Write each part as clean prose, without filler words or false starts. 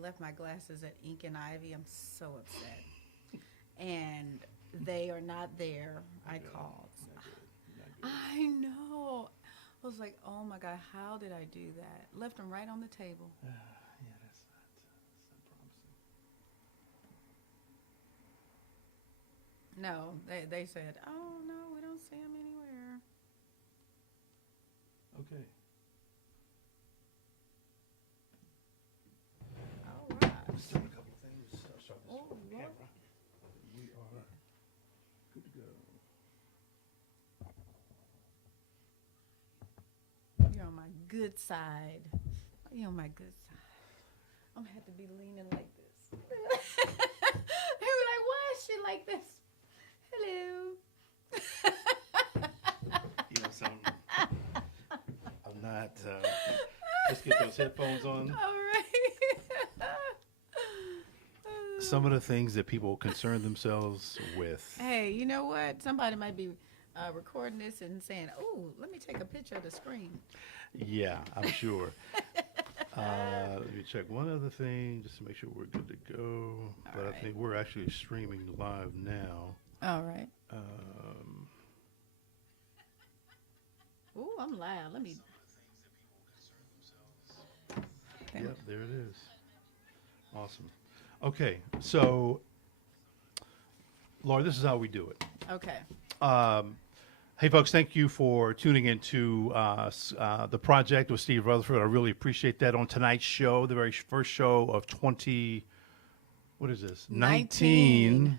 left my glasses at Ink and Ivy. I'm so upset. And they are not there. I called. I know. I was like, oh my God, how did I do that? Left them right on the table. Yeah, that's not promising. No, they said, oh no, we don't see them anywhere. Okay. All right. Let's start a couple things. I'll start this Oh, off on Lord. camera. We are good to go. You're on my good side. You're on my good side. I'm gonna have to be leaning like this. They were like, why is she like this? Hello. You know something? I'm not. Let's get those headphones on. All right. Some of the things that people concern themselves with. Hey, you know what? Somebody might be recording this and saying, "Oh, let me take a picture of the screen." Yeah, I'm sure. Let me check one other thing just to make sure we're good to go. But right. I think we're actually streaming live now. All right. Um, Ooh, I'm loud. Let me. Yep, there it is. Awesome. Okay, so Laura, this is how we do it. Okay. Hey, folks, thank you for tuning into the project with Steve Rutherford. I really appreciate that. On tonight's show, the very first show of 20, what is this? 19.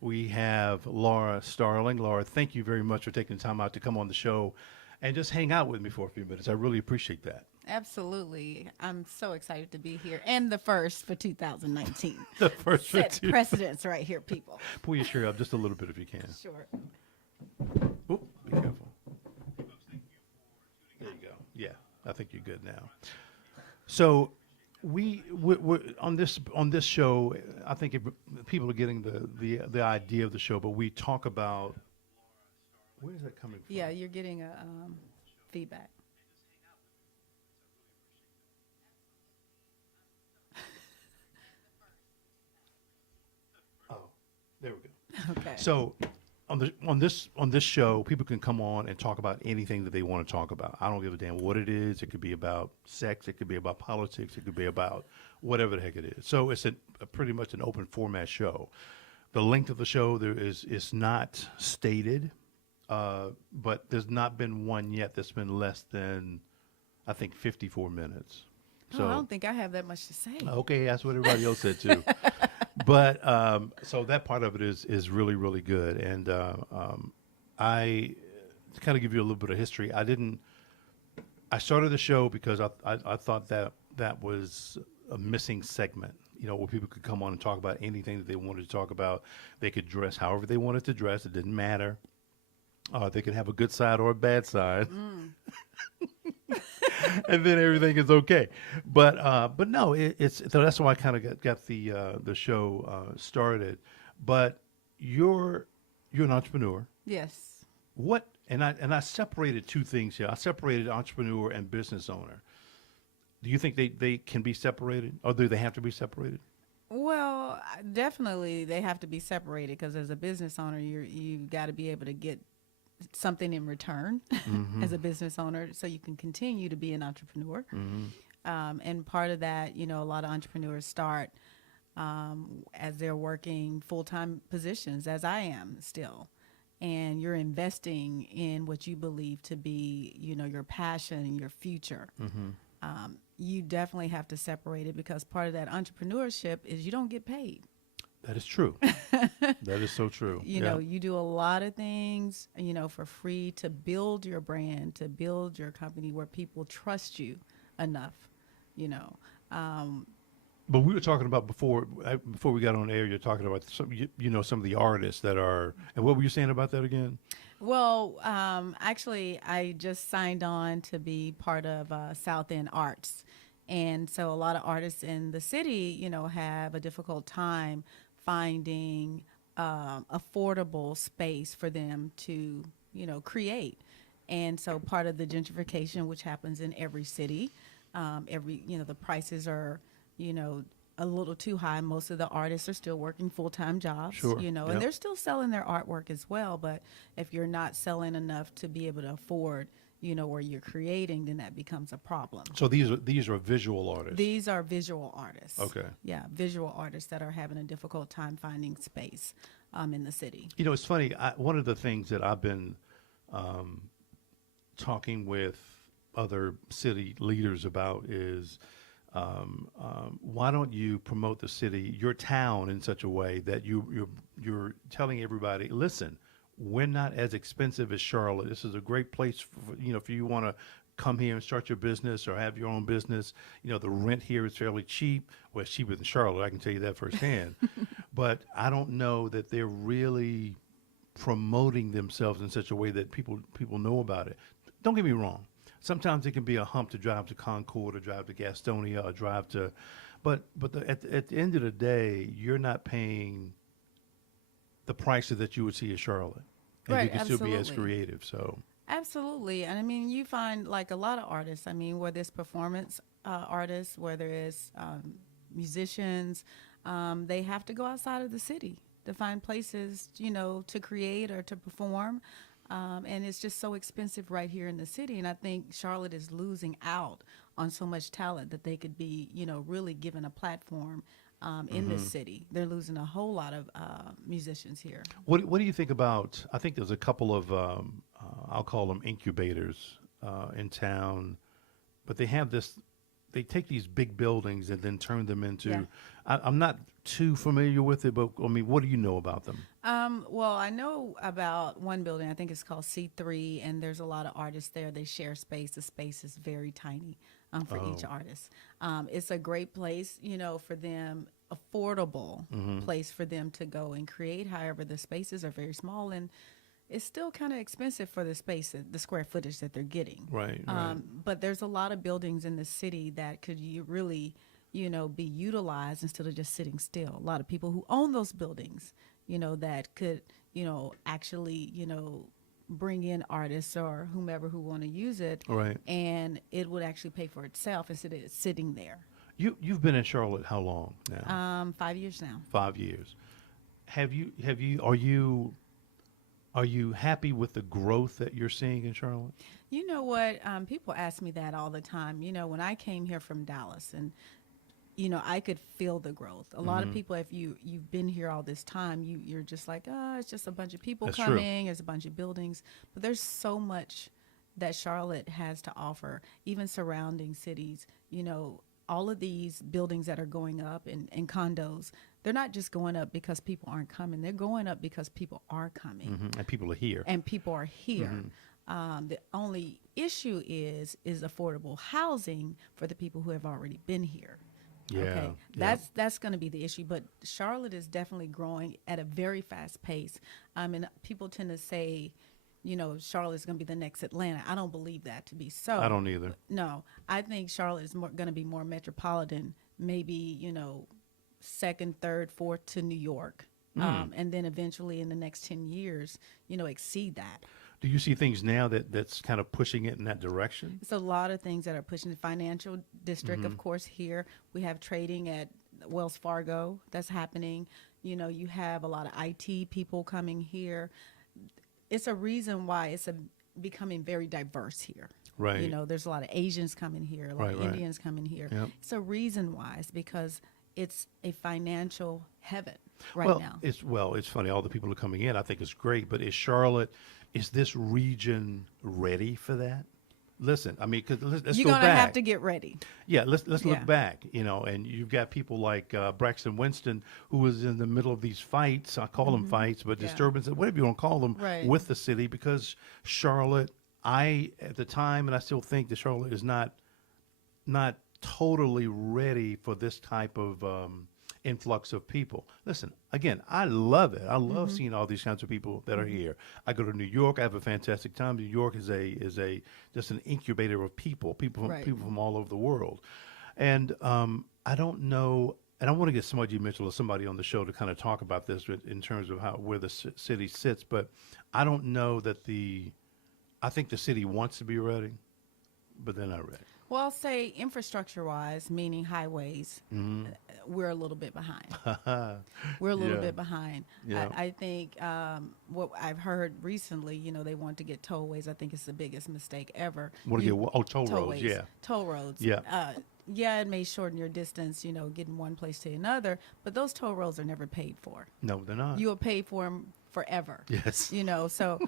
We have Laura Starling. Laura, thank you very much for taking the time out to come on the show and just hang out with me for a few minutes. I really appreciate that. Absolutely. I'm so excited to be here. And the first for 2019. The first Set precedence right here, people. Pull your shirt up just a little bit if you can. Sure. Oop, be careful. There you go. Yeah, I think you're good now. So we're on this show. I think people are getting the idea of the show, but we talk about where is that coming from? Yeah, you're getting a feedback. Oh, there we go. Okay. So on this show, people can come on and talk about anything that they want to talk about. I don't give a damn what it is. It could be about sex. It could be about politics. It could be about whatever the heck it is. So it's a pretty much an open format show. The length of the show is not stated, but there's not been one yet that's been less than, I think, 54 minutes. So I don't think I have that much to say. okay, that's what everybody else said too. But so that part of it is really, really good. And I, to kind of give you a little bit of history, I started the show because I thought that was a missing segment, where people could come on and talk about anything that they wanted to talk about. They could dress however they wanted to dress. It didn't matter. They could have a good side or a bad side. And then everything is okay. But no, so that's why I kind of got the show started. But you're an entrepreneur. Yes. And I separated two things here. I separated entrepreneur and business owner. Do you think they can be separated, or do they have to be separated? Well, definitely they have to be separated because as a business owner, you got to be able to get something in return as a business owner so you can continue to be an entrepreneur. And part of that, a lot of entrepreneurs start as they're working full-time positions, as I am still. And you're investing in what you believe to be, your passion and your future. You definitely have to separate it because part of that entrepreneurship is you don't get paid. That is true. That is so true. You know, you do a lot of things, for free to build your brand, to build your company where people trust you enough, But we were talking about before we got on air, you're talking about some of the artists that are, and what were you saying about that again? Well, actually, I just signed on to be part of South End Arts. And so a lot of artists in the city, have a difficult time finding affordable space for them to, create. And so part of the gentrification, which happens in every city, the prices are you know, a little too high. Most of the artists are still working full-time jobs, Sure. you know, Yep. and they're still selling their artwork as well. But if you're not selling enough to be able to afford, you know, where you're creating, then that becomes a problem. So these are visual artists. These are visual artists. Okay. Yeah, visual artists that are having a difficult time finding space in the city. You know, it's funny. One of the things that I've been talking with other city leaders about is why don't you promote the city, your town, in such a way that you're telling everybody, listen, we're not as expensive as Charlotte. This is a great place for, you know, if you want to come here and start your business or have your own business. You know, the rent here is fairly cheap. Well, it's cheaper than Charlotte, I can tell you that firsthand. But I don't know that they're really promoting themselves in such a way that people know about it. Don't get me wrong. Sometimes it can be a hump to drive to Concord or drive to Gastonia or drive to, but at the end of the day, you're not paying the prices that you would see in Charlotte, and Right, you can still be as absolutely. creative. So Absolutely. And I mean, you find like a lot of artists, I mean, whether it's performance artists, whether it's musicians, they have to go outside of the city to find places, you know, to create or to perform. And it's just so expensive right here in the city. And I think Charlotte is losing out on so much talent that they could be, you know, really given a platform in this city. They're losing a whole lot of musicians here. what do you think about? I think there's a couple of I'll call them incubators in town, but they have this. They take these big buildings and then turn them into. Yeah. I'm not too familiar with it, but I mean, what do you know about them? Well, I know about one building. I think it's called C3, and there's a lot of artists there. They share space. The space is very tiny for each artist. It's a great place, you know, for them, affordable place for them to go and create. However, the spaces are very small, and it's still kind of expensive for the space, the square footage that they're getting. Right. But there's a lot of buildings in the city that could really, you know, be utilized instead of just sitting still. A lot of people who own those buildings, you know, that could, you know, actually, you know, bring in artists or whomever who want to use it. Right. And it would actually pay for itself instead of sitting there. You've been in Charlotte how long now? 5 years now. 5 years. Are you happy with the growth that you're seeing in Charlotte? You know what? People ask me that all the time. You know, when I came here from Dallas, and you know, I could feel the growth. A lot of people, if you've been here all this time, you're just like, it's just a bunch of people That's true. coming. There's a bunch of buildings, but there's so much that Charlotte has to offer. Even surrounding cities, you know, all of these buildings that are going up in condos, they're not just going up because people aren't coming. They're going up because people are coming. And people are here. And people are here. The only issue is affordable housing for the people who have already been here. Yeah. Okay, yeah. that's going to be the issue. But Charlotte is definitely growing at a very fast pace. And people tend to say, you know, Charlotte's going to be the next Atlanta. I don't believe that to be so. I don't either. No, I think Charlotte is going to be more metropolitan, maybe, you know, second, third, fourth to New York. And then eventually in the next 10 years, you know, exceed that. Do you see things now that's kind of pushing it in that direction? It's a lot of things that are pushing the financial district, of course, here. We have trading at Wells Fargo that's happening. You know, you have a lot of IT people coming here. It's a reason why it's becoming very diverse here. Right. You know, there's a lot of Asians coming here, a lot of Right. Indians coming here. Yep. It's a reason why. It's because it's a financial heaven well, now. It's funny. All the people are coming in. I think it's great. But is this region ready for that? Listen, I mean, because let's You're go going to back. have to get ready. Yeah, let's Yeah. look back, you know, and you've got people like Braxton Winston, who was in the middle of these fights. I call them fights, but Yeah. disturbances, whatever you want to call them, Right. with the city, because Charlotte, at the time, and I still think that Charlotte is not totally ready for this type of influx of people. Listen, again, I love it. I love seeing all these kinds of people that are here. I go to New York. I have a fantastic time. New York is just an incubator of people Right. people from all over the world. And I don't know, and I want to get somebody, Mitchell, or somebody on the show to kind of talk about this in terms of where the city sits. But I don't know that I think the city wants to be ready, but they're not ready. Well, I'll say infrastructure-wise, meaning highways, we're a little bit behind. We're a little Yeah. bit behind. Yeah. I think what I've heard recently, they want to get tollways. I think it's the biggest mistake ever. Want to get toll roads? Tollways, Yeah. toll roads. Yeah. Yeah, it may shorten your distance, getting one place to another, but those toll roads are never paid for. No, they're not. You will pay for them forever. Yes. So,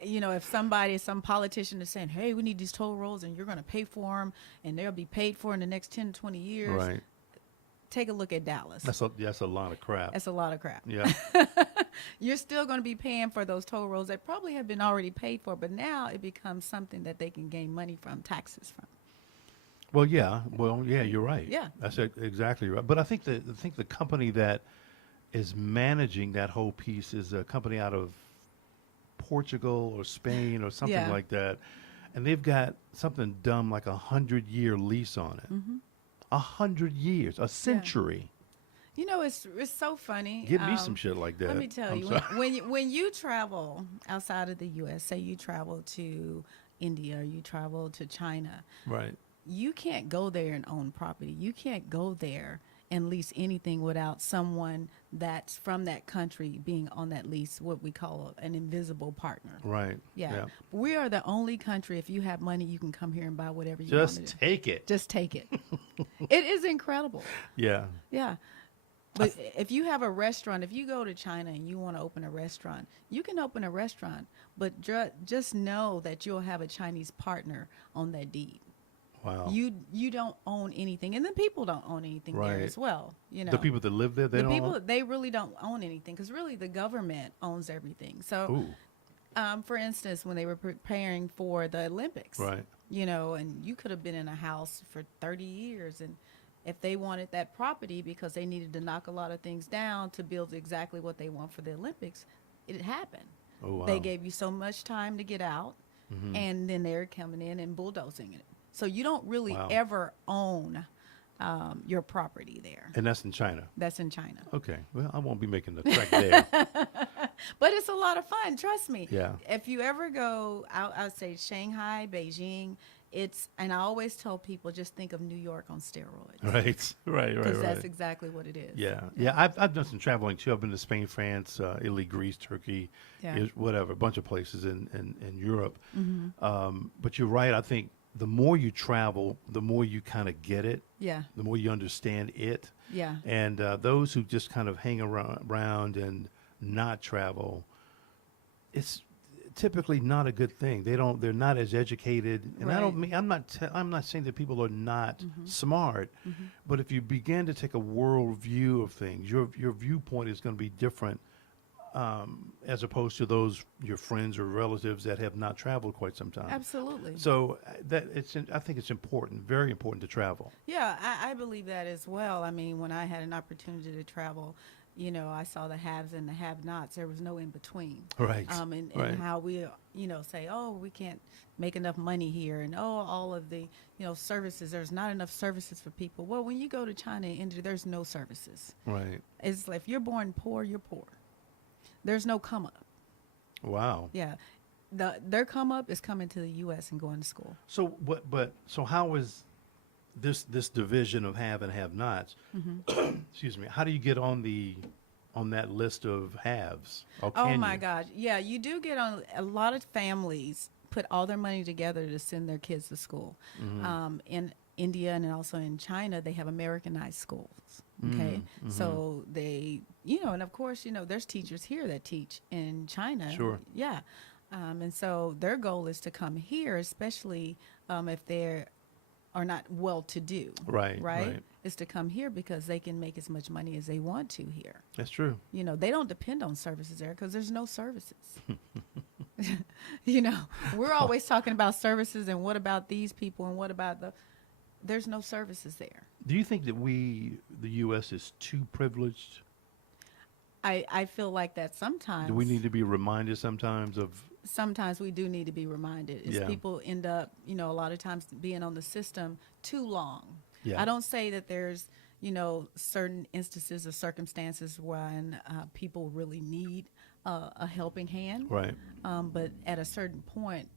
if some politician is saying, hey, we need these toll roads and you're going to pay for them and they'll be paid for in the next 10 to 20 years, Right. take a look at Dallas. That's a lot of crap. That's a lot of crap. Yeah. You're still going to be paying for those toll roads that probably have been already paid for, but now it becomes something that they can gain money from, taxes from. Well, yeah. Well, yeah. You're right. Yeah. That's exactly right. But I think the company that is managing that whole piece is a company out of Portugal or Spain or something Yeah. like that, and they've got something dumb like 100-year lease on it. 100 years, a century. It's so funny. Give me some shit like that. Let me tell I'm you, sorry. when you travel outside of the U.S., say you travel to India or you travel to China, Right. you can't go there and own property. You can't go there and lease anything without someone that's from that country being on that lease, what we call an invisible partner. Right. Yeah. We are the only country, if you have money, you can come here and buy whatever you want. Just take it. Just take it. It is incredible. Yeah. Yeah. But if you have a restaurant, if you go to China and you want to open a restaurant, you can open a restaurant, but just know that you'll have a Chinese partner on that deed. Wow. You don't own anything, and then people don't own anything there Right. as well. The people that live there, they the don't. people they really don't own anything because really the government owns everything. So, Ooh. for instance, when they were preparing for the Olympics, Right. and you could have been in a house for 30 years, and if they wanted that property because they needed to knock a lot of things down to build exactly what they want for the Olympics, it happened. Oh wow. They gave you so much time to get out, and then they're coming in and bulldozing it. So you don't really Wow. ever own your property there. And that's in China. That's in China. Okay. Well, I won't be making the trek there. But it's a lot of fun, trust me. Yeah. If you ever go out, I'd say Shanghai, Beijing, and I always tell people just think of New York on steroids. Right. Right. Because Right. that's Right. exactly what it is. Yeah, yeah. I've done some traveling too. I've been to Spain, France, Italy, Greece, Turkey, Yeah. whatever, a bunch of places in Europe. But you're right. I think the more you travel, the more you kind of get it. Yeah. The more you understand it. Yeah. And those who just kind of hang around and not travel, it's typically not a good thing. They're not as educated, and I don't Right. mean I'm not saying that people are not smart, but if you begin to take a world view of things, your viewpoint is going to be different, as opposed to your friends or relatives that have not traveled quite some time. Absolutely. So I think it's important, very important to travel. Yeah, I believe that as well. I mean, when I had an opportunity to travel, I saw the haves and the have-nots. There was no in between. Right. And Right. how we, say, oh, we can't make enough money here, and all of the, services. There's not enough services for people. Well, when you go to China and India, there's no services. Right. It's like if you're born poor, you're poor. There's no come up. Wow. Yeah, their come up is coming to the U.S. and going to school. So so how is this division of have and have nots? Excuse me. How do you get on that list of haves? Or Oh can my you? gosh. Yeah, you do get on a lot of families put all their money together to send their kids to school. In India and also in China, they have Americanized schools. Okay. So they, and of course, there's teachers here that teach in China. Sure. Yeah. And so their goal is to come here, especially if they are not well to do. Right. Right. Is to come here because they can make as much money as they want to here. That's true. They don't depend on services there because there's no services. We're always talking about services and what about these people and what about there's no services there. Do you think that the U.S. is too privileged? I feel like that sometimes. Do we need to be reminded sometimes of? Sometimes we do need to be reminded. Is Yeah. people end up, a lot of times being on the system too long. Yeah. I don't say that there's, certain instances or circumstances when people really need a helping hand. Right. But at a certain point,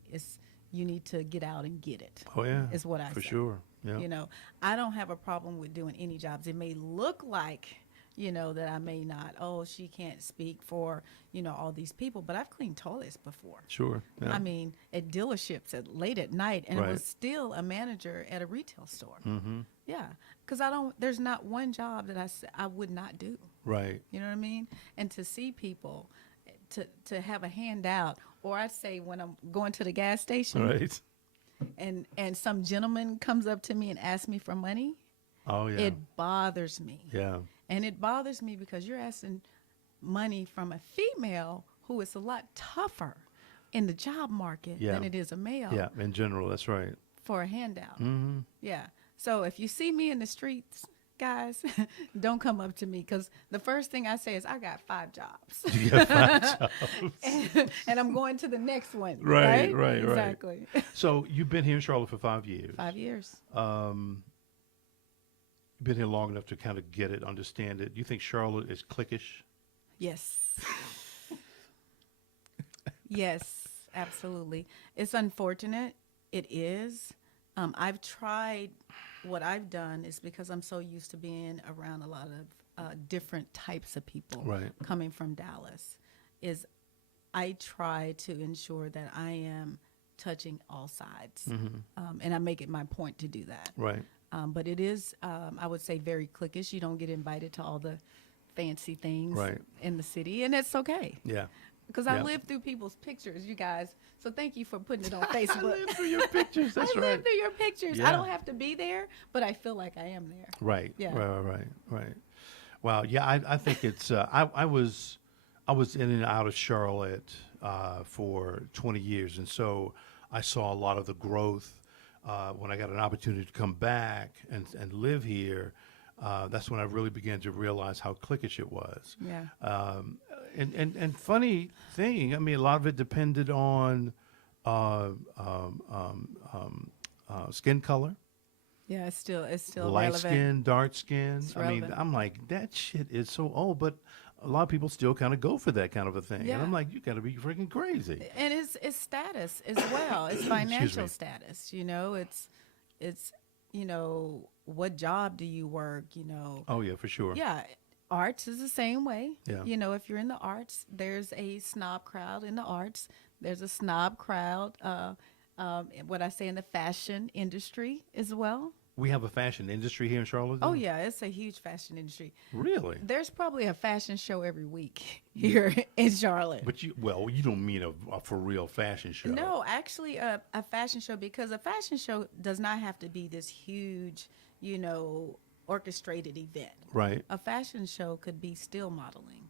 you need to get out and get it. Oh yeah. Is what I For say. sure. Yeah. You know, I don't have a problem with doing any jobs. It may look like, you know, that I may not, oh, she can't speak for, you know, all these people, but I've cleaned toilets before. Sure. Yeah. I mean, at dealerships at late at night, and it Right. was still a manager at a retail store. Mm-hmm. Yeah, because I don't. There's not one job that I would not do. Right. You know what I mean? And to see people, to have a handout, or I'd say when I'm going to the gas station, Right. and some gentleman comes up to me and asks me for money, Oh yeah. it bothers me. Yeah. And it bothers me because you're asking money from a female who is a lot tougher in the job market Yeah. than it is a male Yeah. In general, that's right. for a handout. Mm-hmm. Yeah. So if you see me in the streets, guys, don't come up to me because the first thing I say is, I got 5 jobs. You get 5 jobs. and I'm going to the next one. Right, Right? right, right. Exactly. So you've been here in Charlotte for 5 years. 5 years. Been here long enough to kind of get it, understand it. You think Charlotte is cliquish? Yes. Yes, absolutely. It's unfortunate. It is. I've tried. What I've done is because I'm so used to being around a lot of different types of people Right. coming from Dallas, is I try to ensure that I am touching all sides, and I make it my point to do that. Right. But it is, I would say, very cliquish. You don't get invited to all the fancy things Right. in the city, and it's okay. Yeah. Because I Yeah. live through people's pictures, you guys. So thank you for putting it on I Facebook. live through your pictures. That's I right. live through your pictures. Yeah. I don't have to be there, but I feel like I am there. Right. Yeah. Right. Wow. Yeah. I think it's. I was in and out of Charlotte for 20 years, and so I saw a lot of the growth. When I got an opportunity to come back and live here, that's when I really began to realize how cliquish it was. Yeah. And funny thing, I mean, a lot of it depended on skin color, Yeah, it's still light relevant. skin, dark skin. It's I mean, relevant. I'm like, that shit is so old, but a lot of people still kind of go for that kind of a thing. And Yeah. I'm like, you got to be freaking crazy. And it's status as well. It's financial status. You know, it's you know, what job do you work? You know, Oh yeah, for sure. yeah. Arts is the same way. Yeah. You know, if you're in the arts, there's a snob crowd in the arts. There's a snob crowd. What I say in the fashion industry as well. We have a fashion industry here in Charlotte. Oh yeah, it's a huge fashion industry. Really? There's probably a fashion show every week here in Charlotte. But you don't mean a for real fashion show. No, actually, a fashion show, because a fashion show does not have to be this huge, you know, orchestrated event. Right. A fashion show could be still modeling,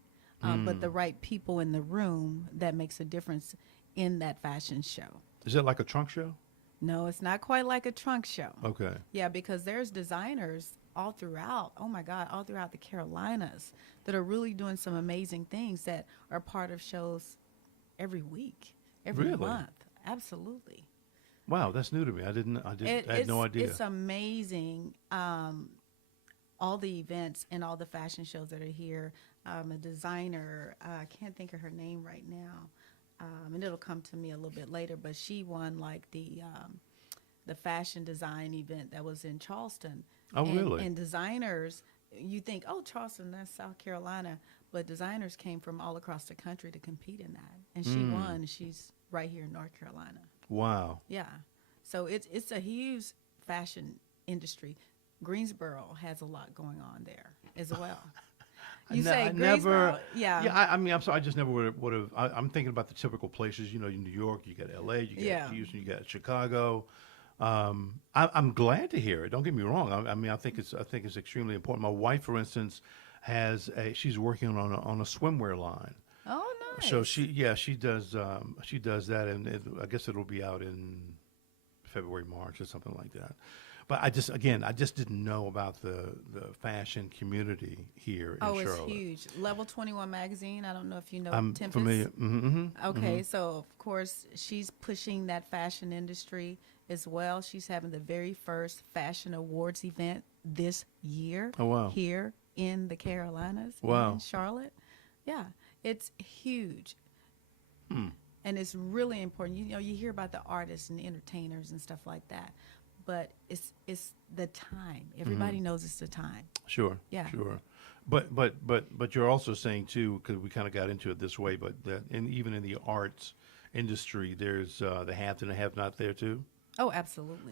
but the right people in the room that makes a difference in that fashion show. Is it like a trunk show? No, it's not quite like a trunk show. Okay. Yeah, because there's designers all throughout, oh my God, all throughout the Carolinas that are really doing some amazing things that are part of shows every week, every Really? month. Absolutely. Wow, that's new to me. I had no idea. It's amazing. All the events and all the fashion shows that are here. A designer, I can't think of her name right now, and it'll come to me a little bit later. But she won like the fashion design event that was in Charleston. Oh, really? And designers, you think, oh, Charleston, that's South Carolina, but designers came from all across the country to compete in that, and she won. She's right here in North Carolina. Wow. Yeah. So it's a huge fashion industry. Greensboro has a lot going on there as well. You say Greensboro? Yeah. Yeah, I mean, I'm sorry. I just never would have. I'm thinking about the typical places. You know, in New York, you got L.A., you got Yeah. Houston, you got Chicago. I'm glad to hear it. Don't get me wrong. I mean, I think it's extremely important. My wife, for instance, she's working on a swimwear line. Oh, nice. So she does that, and I guess it'll be out in February, March, or something like that. But I just didn't know about the fashion community here in Charlotte. It's huge. Level 21 magazine. I don't know if you know I'm Tempest. familiar. Mm-hmm. Okay, so of course she's pushing that fashion industry as well. She's having the very first fashion awards event this year. Oh, wow. Here in the Carolinas, Wow. in Charlotte. Yeah, it's huge. And it's really important. You know, you hear about the artists and the entertainers and stuff like that. but it's the time. Everybody knows it's the time. Sure. Yeah. Sure. But you're also saying too, because we kind of got into it this way, but that even in the arts industry, there's the haves and the have-not there too. Oh, absolutely.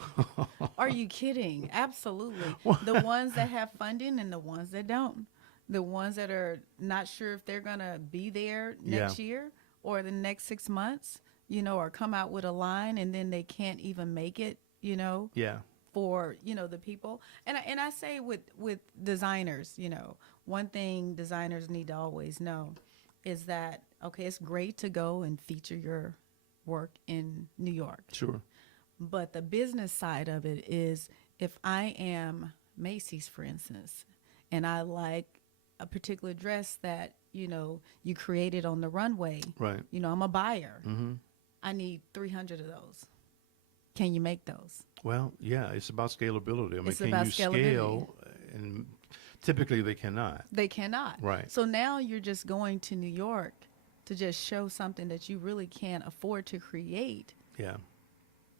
Are you kidding? Absolutely. The ones that have funding and the ones that don't. The ones that are not sure if they're going to be there next year or the next 6 months, or come out with a line and then they can't even make it, Yeah. for, the people. And I say with designers, one thing designers need to always know is that, okay, it's great to go and feature your work in New York. Sure. But the business side of it is, if I am Macy's, for instance, and I like a particular dress that, you created on the runway, Right. I'm a buyer. Mm-hmm. I need 300 of those. Can you make those? Well, yeah, it's about scalability. I mean, It's can about you scalability. scale? And typically they cannot. They cannot. Right. So now you're just going to New York to just show something that you really can't afford to create Yeah.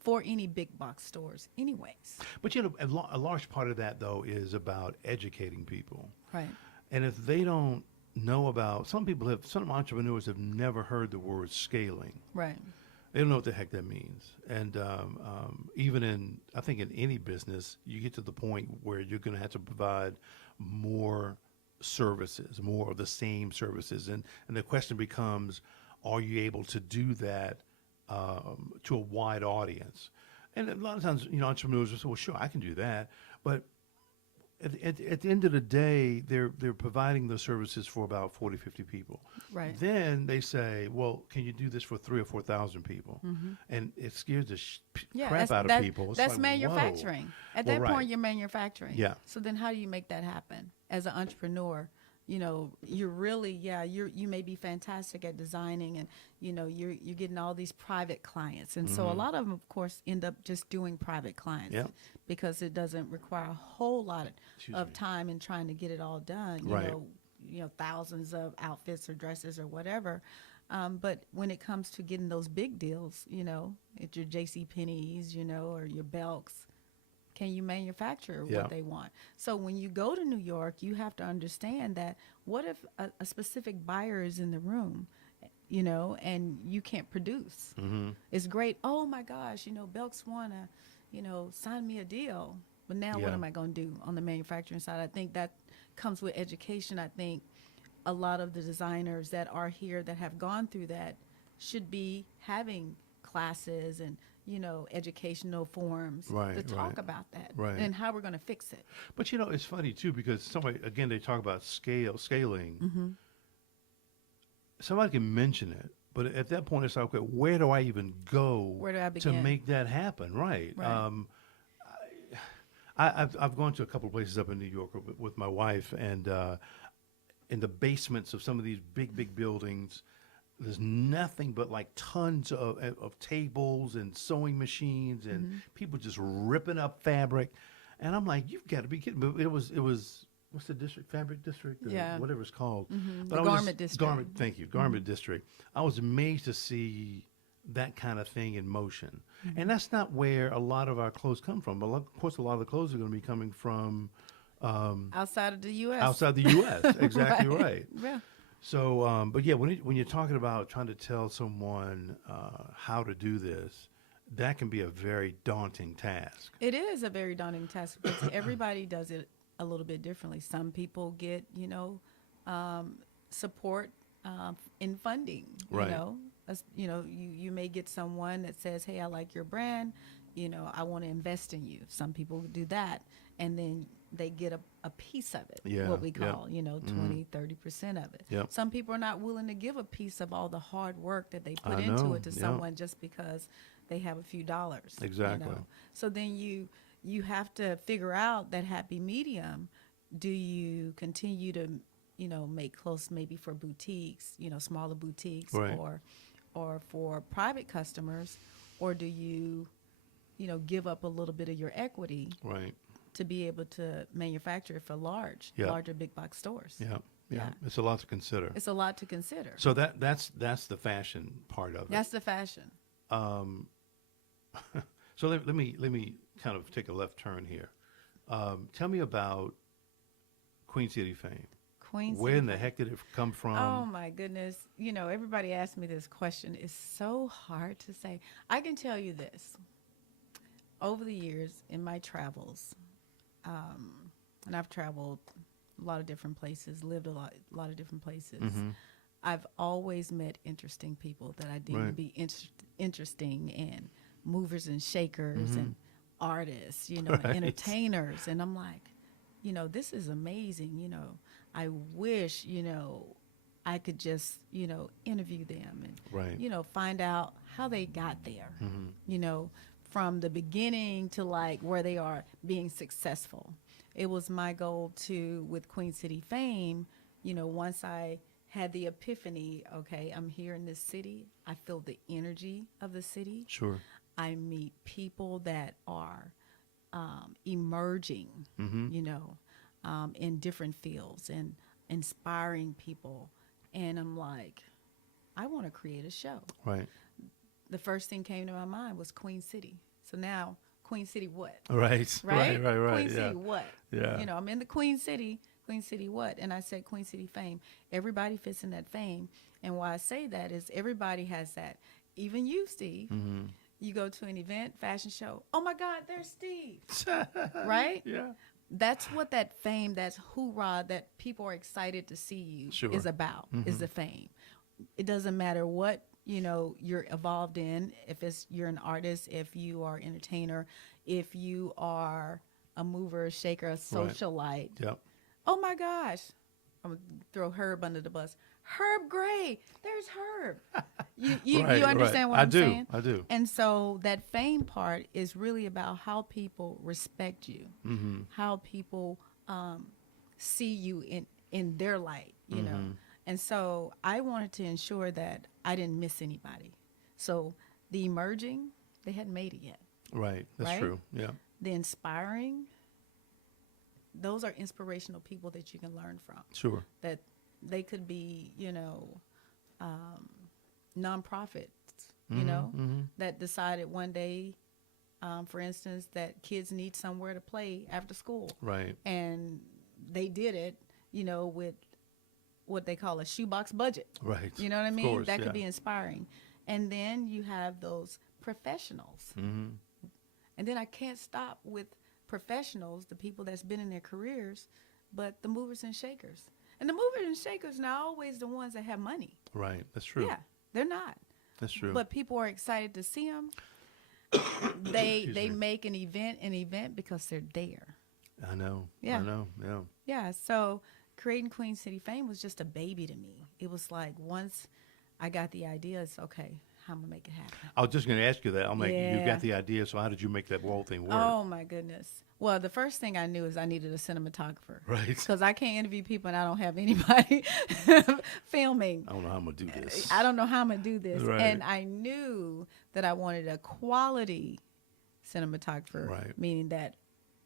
for any big box stores anyways. But a large part of that though is about educating people. Right. And if they don't know about, some entrepreneurs have never heard the word scaling. Right. They don't know what the heck that means. And even I think in any business, you get to the point where you're going to have to provide more services, more of the same services. And the question becomes, are you able to do that to a wide audience? And a lot of times, entrepreneurs will say, well, sure, I can do that. But at the end of the day, they're providing those services for about 40, 50 people. Right. Then they say, well, can you do this for 3,000 or 4,000 people? Mm-hmm. And it scares the crap that's, out of people. It's that's like, manufacturing. whoa. At Well, that right. point, you're manufacturing. Yeah. So then how do you make that happen as an entrepreneur? You're really, you may be fantastic at designing, and, you're getting all these private clients. And so a lot of them, of course, end up just doing private clients because it doesn't require a whole lot of time in trying to get it all done. Right. Thousands of outfits or dresses or whatever. But when it comes to getting those big deals, at your J.C. Penney's, or your Belks, can you manufacture what they want? So when you go to New York, you have to understand that what if a specific buyer is in the room, and you can't produce? Mm-hmm. It's great. Oh my gosh, Belks want to, sign me a deal. But now what am I going to do on the manufacturing side? I think that comes with education. I think a lot of the designers that are here that have gone through that should be having classes and, educational forums to talk about that and how we're going to fix it. But, it's funny, too, because they talk about scaling. Mm-hmm. Somebody can mention it, but at that point, it's like, okay, where do I even go Where do I begin? to make that happen? Right. I've gone to a couple of places up in New York with my wife, and in the basements of some of these big buildings, there's nothing but like tons of tables and sewing machines and people just ripping up fabric. And I'm like, you've got to be kidding me. It was what's the district? Fabric district? Or whatever it's called. Mm-hmm. But The garment district. Thank you. Garment district. I was amazed to see that kind of thing in motion. And that's not where a lot of our clothes come from. But of course, a lot of the clothes are going to be coming from outside of the U.S. Outside the U.S. Exactly right. Yeah. So, but yeah, when you're talking about trying to tell someone how to do this, that can be a very daunting task. It is a very daunting task because everybody does it a little bit differently. Some people get, support in funding. Right. You may get someone that says, "Hey, I like your brand. I want to invest in you." Some people do that, and then they get a piece of it, what we call, 20, 30% of it. Yep. Some people are not willing to give a piece of all the hard work that they put into it to someone just because they have a few dollars. Exactly. So then you have to figure out that happy medium. Do you continue to, make clothes maybe for boutiques, smaller boutiques or for private customers, or do you, give up a little bit of your equity to be able to manufacture it for larger big box stores? Yeah. It's a lot to consider. It's a lot to consider. So that's the fashion part of it. That's the fashion. So let me kind of take a left turn here. Tell me about Queen City Fame. Queen Where City in the Fame. heck did it come from? Oh my goodness. You know, everybody asks me this question. It's so hard to say. I can tell you this. Over the years in my travels, and I've traveled a lot of different places, lived a lot of different places. Mm-hmm. I've always met interesting people that I deem Right. to be interesting, and movers and shakers Mm-hmm. and artists, you know, and Right. entertainers. And I'm like, you know, this is amazing. You know, I wish, you know, I could just, you know, interview them and, Right. you know, find out how they got there, Mm-hmm. you know, from the beginning to like where they are being successful. It was my goal to, with Queen City Fame, you know, once I had the epiphany, okay, I'm here in this city. I feel the energy of the city. Sure. I meet people that are emerging, Mm-hmm. you know, in different fields and inspiring people. And I'm like, I want to create a show. Right. The first thing came to my mind was Queen City. So now, Queen City what? Right. Right? Right. Queen Yeah. City what? Yeah. You know, I'm in the Queen City. Queen City what? And I said Queen City Fame. Everybody fits in that fame. And why I say that is everybody has that. Even you, Steve. Mm-hmm. You go to an event, fashion show. Oh my God, there's Steve. Right? Yeah. That's what that fame, that's hoorah, that people are excited to see you Sure. is about, is the fame. It doesn't matter what, you know, you're involved in, if it's you're an artist, if you are an entertainer, if you are a mover, a shaker, a socialite. Yep. Oh my gosh. I'm gonna throw Herb under the bus. Herb Gray, there's Herb. You Right, understand right. what I'm saying? I do. And so that fame part is really about how people respect you, Mm-hmm. how people see you in their light, you know. And so I wanted to ensure that I didn't miss anybody. So the emerging, they hadn't made it yet. Right. That's Right? true. Yeah. The inspiring, those are inspirational people that you can learn from. Sure. That they could be, you know, nonprofits, you know, that decided one day, for instance, that kids need somewhere to play after school. Right. And they did it, you know, with what they call a shoebox budget. Right. You know what I Of mean? course, That yeah. could be inspiring. And then you have those professionals. Mm-hmm. And then I can't stop with professionals, the people that's been in their careers, but the movers and shakers. And the movers and shakers not always the ones that have money. Right. That's true. Yeah, they're not. That's true. But people are excited to see them. They me. make an event because they're there. I know. Yeah. I know. Yeah. Yeah, so creating Queen City Fame was just a baby to me. It was like once I got the idea, it's okay, how am I going to make it happen? I was just going to ask you that. I'm like, you Yeah. got the idea, so how did you make that whole thing work? Oh, my goodness. Well, the first thing I knew is I needed a cinematographer. Right. Because I can't interview people and I don't have anybody filming. I don't know how I'm going to do this. I don't know how I'm going to do this. Right. And I knew that I wanted a quality cinematographer, Right. meaning that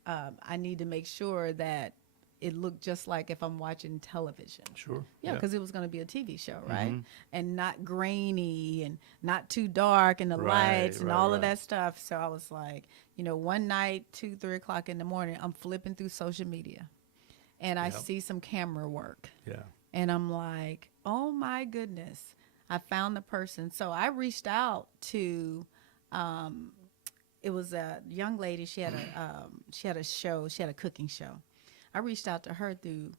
I need to make sure that it looked just like if I'm watching television. Sure. Yeah, because it was going to be a TV show, right? And not grainy and not too dark and the Right, lights and right, all right. of that stuff. So I was like, you know, one night, 2, 3 o'clock in the morning, I'm flipping through social media and I Yep. see some camera work. Yeah. And I'm like, oh my goodness, I found the person. So I reached out to, it was a young lady. She had a show. She had a cooking show. I reached out to her through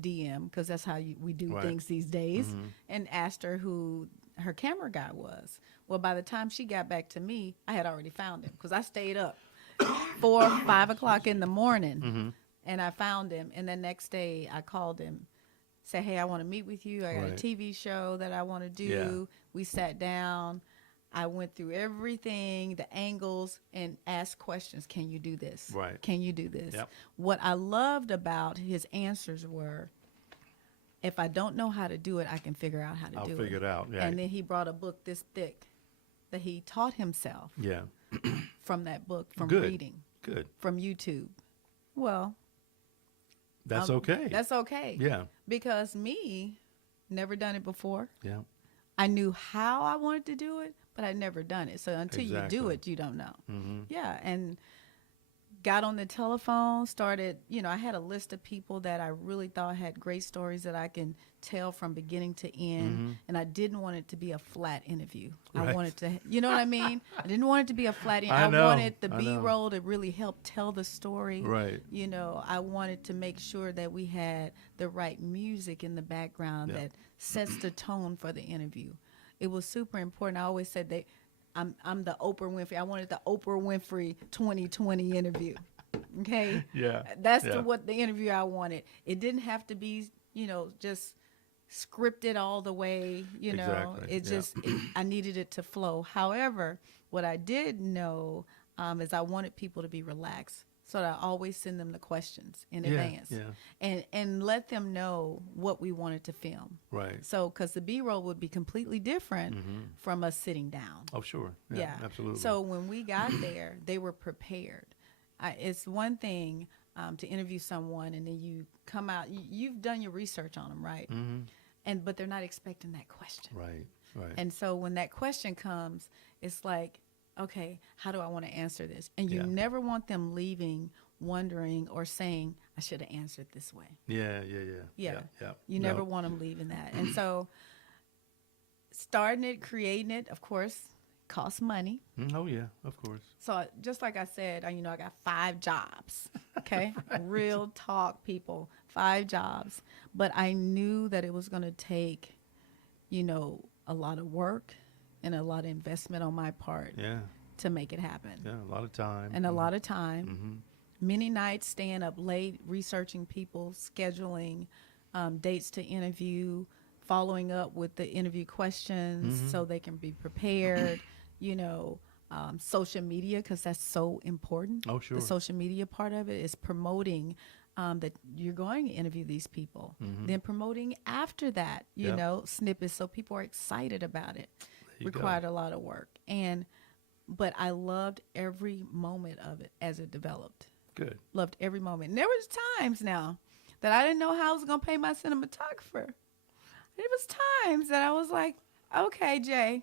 DM because that's how we do Right. things these days, and asked her who her camera guy was. Well, by the time she got back to me, I had already found him because I stayed up 4, 5 o'clock in the morning, and I found him. And the next day, I called him, said, "Hey, I want to meet with you. I got Right. a TV show that I want to do." Yeah. We sat down. I went through everything, the angles, and asked questions. Can you do this? Right. Can you do this? Yep. What I loved about his answers were, if I don't know how to do it, I can figure out how to I'll do figure it out. Yeah. And then he brought a book this thick that he taught himself Yeah. from that book, from Good. reading, Good. from YouTube. Well, That's okay. that's okay. Yeah. Because me, never done it before. Yeah. I knew how I wanted to do it, but I'd never done it. So until you do Exactly. it, you don't know. Mm-hmm. Yeah, and got on the telephone, started, I had a list of people that I really thought had great stories that I can tell from beginning to end. And I didn't want it to be a flat interview. Right. I wanted to, you know what I mean? I didn't want it to be a flat interview. I know, wanted the I know. B-roll to really help tell the story. Right. I wanted to make sure that we had the right music in the background that sets the tone for the interview. It was super important. I always said that I'm the Oprah Winfrey. I wanted the Oprah Winfrey 2020 interview. Okay? Yeah. That's yeah. what the interview I wanted. It didn't have to be, just scripted all the way, Exactly. It just, I needed it to flow. However, what I did know is I wanted people to be relaxed. So I always send them the questions in advance and let them know what we wanted to film. Right. So, because the B-roll would be completely different from us sitting down. Oh, sure. Yeah, Absolutely. So when we got there, they were prepared. It's one thing to interview someone and then you come out, you've done your research on them, right? But they're not expecting that question. Right. Right. And so when that question comes, it's like, okay, how do I want to answer this? And you never want them leaving wondering or saying, I should have answered this way. Yeah. You never want them leaving that. And so starting it, creating it, of course, costs money. Oh, yeah, of course. So just like I said, I got 5 jobs, okay? Right. Real talk, people, 5 jobs. But I knew that it was going to take, a lot of work and a lot of investment on my part to make it happen. Yeah, a lot of time. And a lot of time. Many nights staying up late, researching people, scheduling dates to interview, following up with the interview questions so they can be prepared, social media, because that's so important. Oh, sure. The social media part of it is promoting that you're going to interview these people. Then promoting after that, snippets so people are excited about it. Required a lot of work. But I loved every moment of it as it developed. Good. Loved every moment. And there was times now that I didn't know how I was going to pay my cinematographer. There was times that I was like, okay, Jay.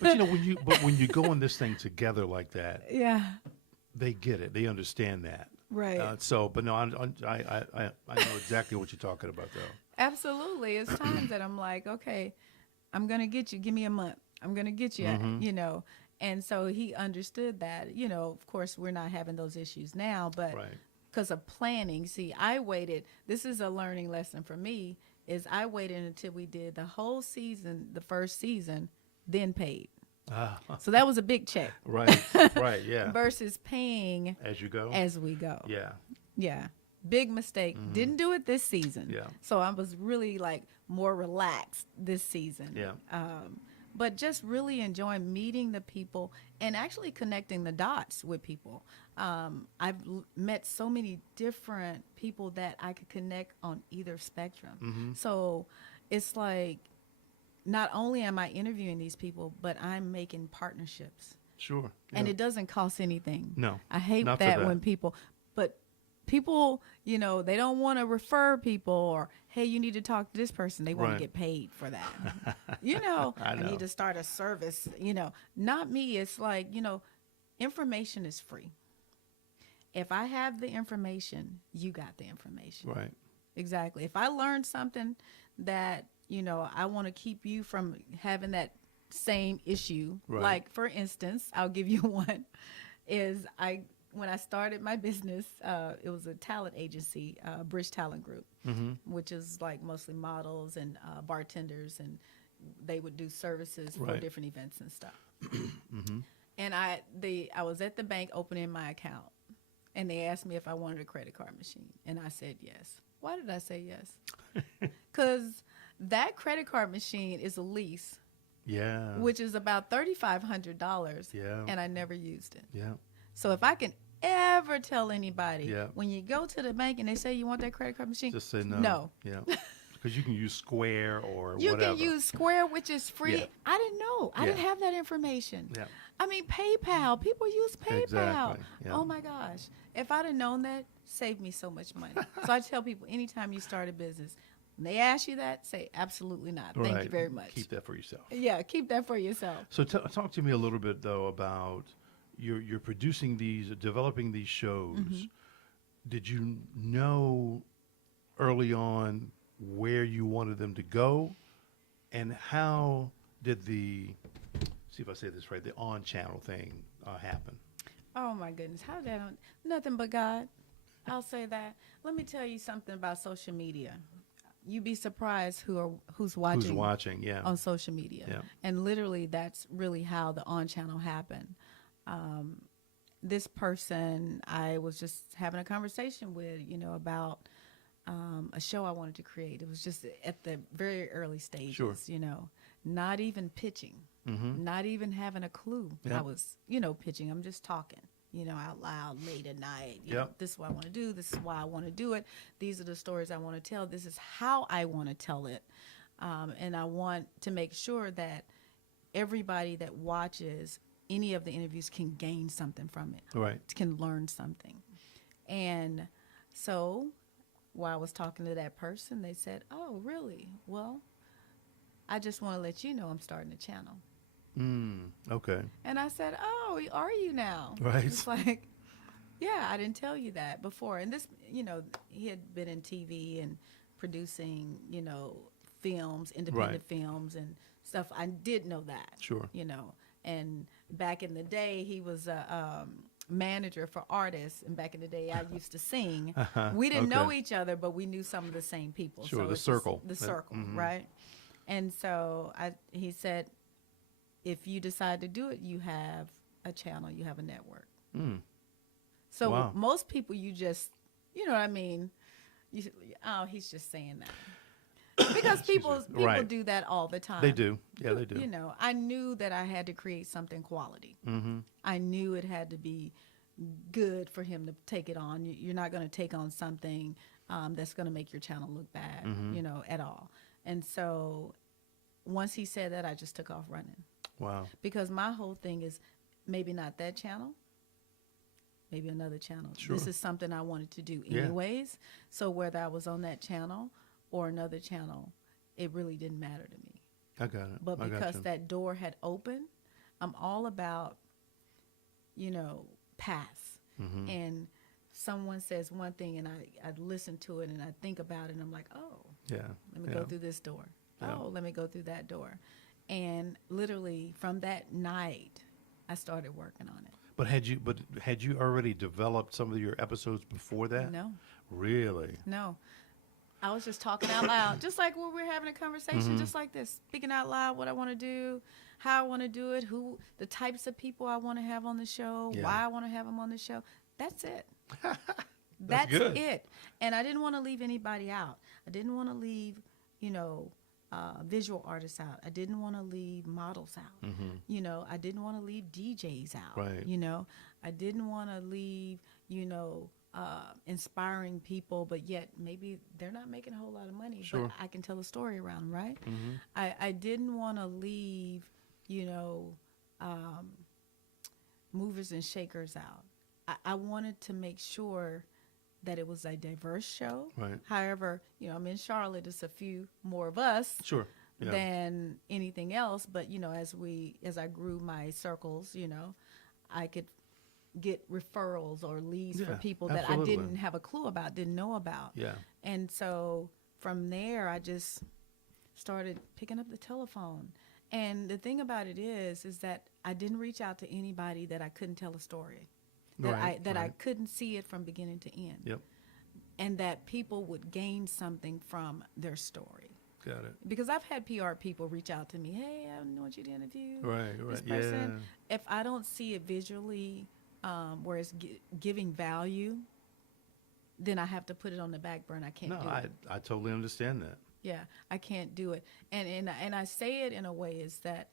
But when you go on this thing together like that, they get it. They understand that. Right. But no, I know exactly what you're talking about, though. Absolutely. It's times that I'm like, okay, I'm going to get you. Give me a month. I'm going to get you, And so he understood that, of course, we're not having those issues now, but because of planning. See, I waited. This is a learning lesson for me, is I waited until we did the whole season, the first season, then paid. So that was a big check. Right, yeah. Versus paying as you go. As we go. Yeah. Big mistake. Didn't do it this season. Yeah. So I was really more relaxed this season. Yeah. But just really enjoying meeting the people and actually connecting the dots with people. I've met so many different people that I could connect on either spectrum. So it's like, not only am I interviewing these people, but I'm making partnerships. Sure. And it doesn't cost anything. No. I hate that when people, they don't want to refer people or, hey, you need to talk to this person. They want to get paid for that. I need to start a service, not me. It's like, information is free. If I have the information, you got the information. Right. Exactly. If I learned something that, I want to keep you from having that same issue. Right. Like, for instance, I'll give you one, when I started my business, it was a talent agency, Bridge Talent Group, which is mostly models and bartenders, and they would do services for different events and stuff. And I was at the bank opening my account, and they asked me if I wanted a credit card machine, and I said yes. Why did I say yes? Because that credit card machine is a lease. Yeah. Which is about $3,500. Yeah. And I never used it. Yeah. So if I can ever tell anybody, when you go to the bank and they say you want that credit card machine, just say no. No. Yeah. Because you can use Square or you whatever. You can use Square, which is free. Yeah. I didn't know. I didn't have that information. Yeah. I mean, PayPal. People use PayPal. Exactly. Yeah. Oh, my gosh. If I'd have known that, saved me so much money. So I tell people, anytime you start a business, when they ask you that, say, absolutely not. Thank you very much. Keep that for yourself. Yeah, keep that for yourself. So talk to me a little bit, though, about, you're producing these, developing these shows. Did you know early on where you wanted them to go, and how did the, see if I say this right, the on-channel thing happen? Oh my goodness, how did that? Nothing but God. I'll say that. Let me tell you something about social media. You'd be surprised who's watching. Who's watching? Yeah. On social media. Yeah. And literally, that's really how the on-channel happened. This person, I was just having a conversation with, about a show I wanted to create. It was just at the very early stages, Sure. not even pitching, not even having a clue. Yeah. I was, pitching. I'm just talking, out loud late at night. This is what I want to do. This is why I want to do it. These are the stories I want to tell. This is how I want to tell it. And I want to make sure that everybody that watches any of the interviews can gain something from it, Right. can learn something. And so while I was talking to that person, they said, "Oh, really? Well, I just want to let you know I'm starting a channel." Okay. And I said, "Oh, are you now?" Right. It's like, yeah, I didn't tell you that before. And this, he had been in TV and producing, films, independent films and stuff. I did know that. Sure. And back in the day, he was a manager for artists. And back in the day, I used to sing. We didn't know each other, but we knew some of the same people. Sure, so the it's circle. The circle, right? And so he said, if you decide to do it, you have a channel, you have a network. So Wow. most people, you just, you know what I mean? He's just saying that. Because people Right. do that all the time. They do. Yeah, they do. I knew that I had to create something quality. I knew it had to be good for him to take it on. You're not going to take on something that's going to make your channel look bad, at all. And so once he said that, I just took off running. Wow. Because my whole thing is maybe not that channel, maybe another channel. Sure. This is something I wanted to do Yeah. anyways. So whether I was on that channel or another channel, it really didn't matter to me. I got it. But I got because you. that door had opened, I'm all about, paths. And someone says one thing and I listen to it and I think about it and I'm like, oh, Yeah. let me go through this door. Yeah. Oh, let me go through that door. And literally from that night, I started working on it. But had you already developed some of your episodes before that? No. Really? No. I was just talking out loud, just like when we're having a conversation, just like this, speaking out loud what I want to do, how I want to do it, the types of people I want to have on the show, Yeah. why I want to have them on the show. That's it. That's good. It. And I didn't want to leave anybody out. I didn't want to leave, visual artists out. I didn't want to leave models out. I didn't want to leave DJs out. Right. I didn't want to leave, inspiring people, but yet maybe they're not making a whole lot of money, Sure. but I can tell a story around them, right? I didn't want to leave, movers and shakers out. I wanted to make sure that it was a diverse show. Right. However, I'm in Charlotte, it's a few more of us Sure. Yeah. than anything else. But, as I grew my circles, I could get referrals or leads for Yeah, people that absolutely. I didn't have a clue about, didn't know about. Yeah. And so from there, I just started picking up the telephone. And the thing about it is that I didn't reach out to anybody that I couldn't tell a story, I Right. couldn't see it from beginning to end, Yep. and that people would gain something from their story. Got it. Because I've had PR people reach out to me, hey, I want you to interview Right. this Right. person. Yeah. If I don't see it visually, where it's giving value, then I have to put it on the back burner. I can't No, do it. I totally understand that. Yeah, I can't do it. And I say it in a way is that,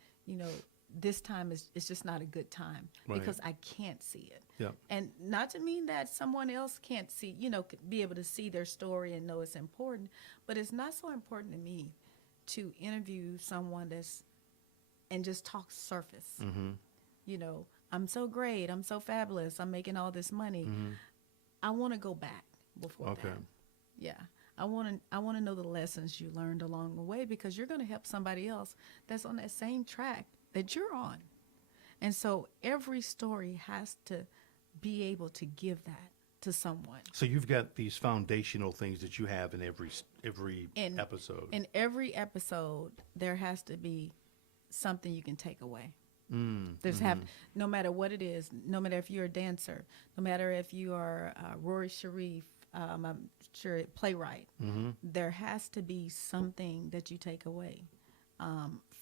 this time is just not a good time Right. because I can't see it. Yeah. And not to mean that someone else can't see, be able to see their story and know it's important, but it's not so important to me to interview someone and just talk surface. I'm so great, I'm so fabulous, I'm making all this money. I want to go back before Okay. that. Yeah. I want to know the lessons you learned along the way, because you're going to help somebody else that's on that same track that you're on. And so every story has to be able to give that to someone. So you've got these foundational things that you have in every In episode. in every episode, there has to be something you can take away. There's have no matter what it is, no matter if you're a dancer, no matter if you are Rory Sharif, I'm sure playwright. There has to be something that you take away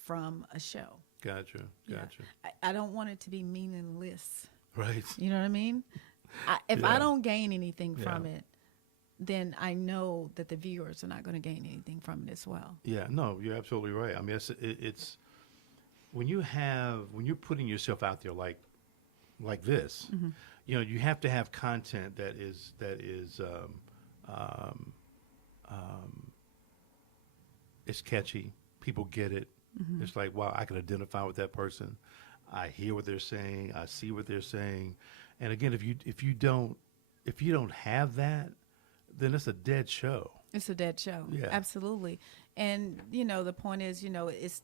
from a show. Gotcha. Yeah. I don't want it to be meaningless. Right. You know what I mean? If Yeah. I don't gain anything from Yeah. it, then I know that the viewers are not going to gain anything from it as well. Yeah, no, you're absolutely right. I mean, it's when you're putting yourself out there like this, you know, you have to have content that is it's catchy. People get it. It's like, wow, I can identify with that person. I hear what they're saying. I see what they're saying. And again, if you don't have that, then it's a dead show. It's a dead show. Yeah. Absolutely. And, you know, the point is, you know, it's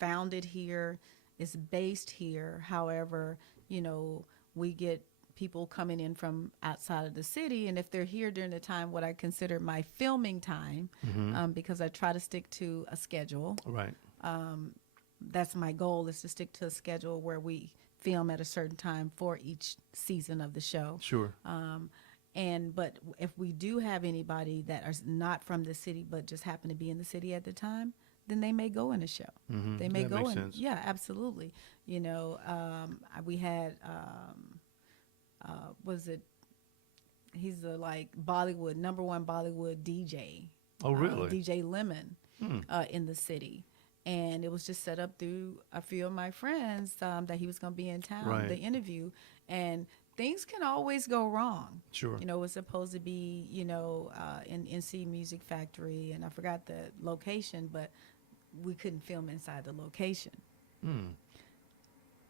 founded here, it's based here. However, you know, we get people coming in from outside of the city. And if they're here during the time, what I consider my filming time, because I try to stick to a schedule. Right. That's my goal, is to stick to a schedule where we film at a certain time for each season of the show. Sure. But if we do have anybody that are not from the city but just happen to be in the city at the time, then they may go in the show. They may That go makes in. sense. Yeah, absolutely. You know, we had was it? He's the like Bollywood #1 Bollywood DJ. Oh, really? DJ Lemon in the city. And it was just set up through a few of my friends that he was going to be in town, Right. the interview. And things can always go wrong. Sure. You know, it was supposed to be, you know, in NC Music Factory, and I forgot the location, but we couldn't film inside the location.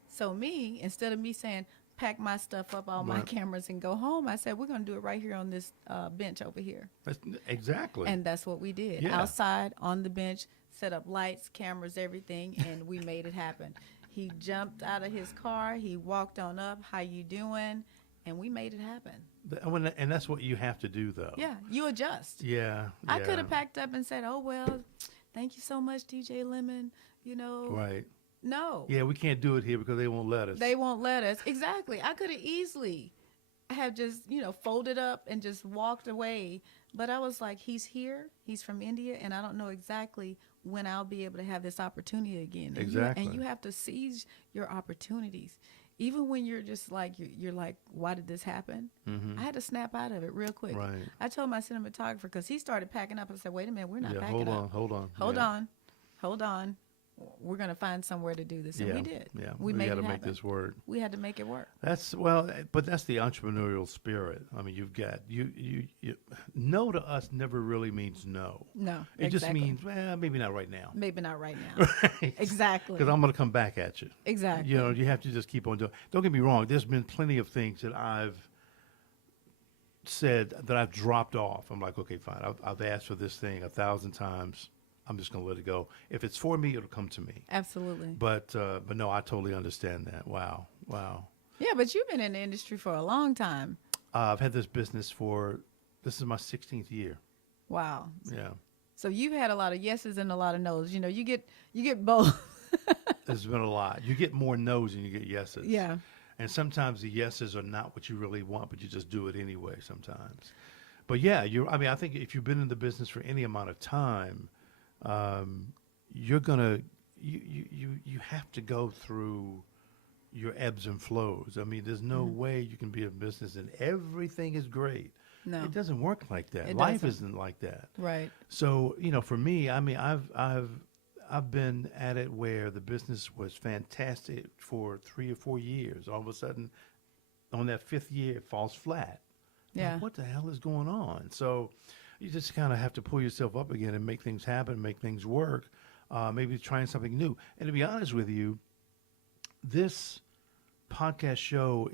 So me, instead of me saying, pack my stuff up, all my Right. cameras, and go home, I said, we're going to do it right here on this bench over here. Exactly. And that's what we did. Yeah. Outside on the bench, set up lights, cameras, everything, and we made it happen. He jumped out of his car. He walked on up. How you doing? And we made it happen. And that's what you have to do, though. Yeah, you adjust. Yeah. I yeah. could have packed up and said, oh, well, thank you so much, DJ Lemon. You know, Right. no. Yeah, we can't do it here because they won't let us. They won't let us. Exactly. I could have easily have just, you know, folded up and just walked away. But I was like, he's here. He's from India, and I don't know exactly when I'll be able to have this opportunity again. And Exactly. and you have to seize your opportunities. Even when you're just like, you're like, why did this happen? I had to snap out of it real quick. Right. I told my cinematographer, because he started packing up. I said, wait a minute, we're not Yeah, packing hold up. on. Hold Yeah. on. Hold on. We're going to find somewhere to do this. And we did. Yeah. We made got it to happen. make this work. We had to make it work. But that's the entrepreneurial spirit. I mean, you've got you no to us never really means no. No, It just exactly. means, well, maybe not right now. Maybe not right now. Exactly. Because I'm going to come back at you. Exactly. You know, you have to just keep on doing. Don't get me wrong. There's been plenty of things that I've said that I've dropped off. I'm like, okay, fine. I've asked for this thing 1,000 times. I'm just going to let it go. If it's for me, it'll come to me. Absolutely. But no, I totally understand that. Wow. Yeah, but you've been in the industry for a long time. I've had this business this is my 16th year. Wow. Yeah. So you've had a lot of yeses and a lot of nos. You know, you get both. There's been a lot. You get more no's than you get yeses. Yeah. And sometimes the yeses are not what you really want, but you just do it anyway sometimes. But yeah, I think if you've been in the business for any amount of time, you're gonna you have to go through your ebbs and flows. I mean, there's no way you can be in business and everything is great. No. It doesn't work like that. It Life doesn't. isn't like that. Right. So, you know, for me, I mean, I've been at it where the business was fantastic for 3 or 4 years. All of a sudden, on that 5th year, it falls flat. I'm Yeah. like, what the hell is going on? So you just kind of have to pull yourself up again and make things happen, make things work, maybe trying something new. And to be honest with you, this podcast show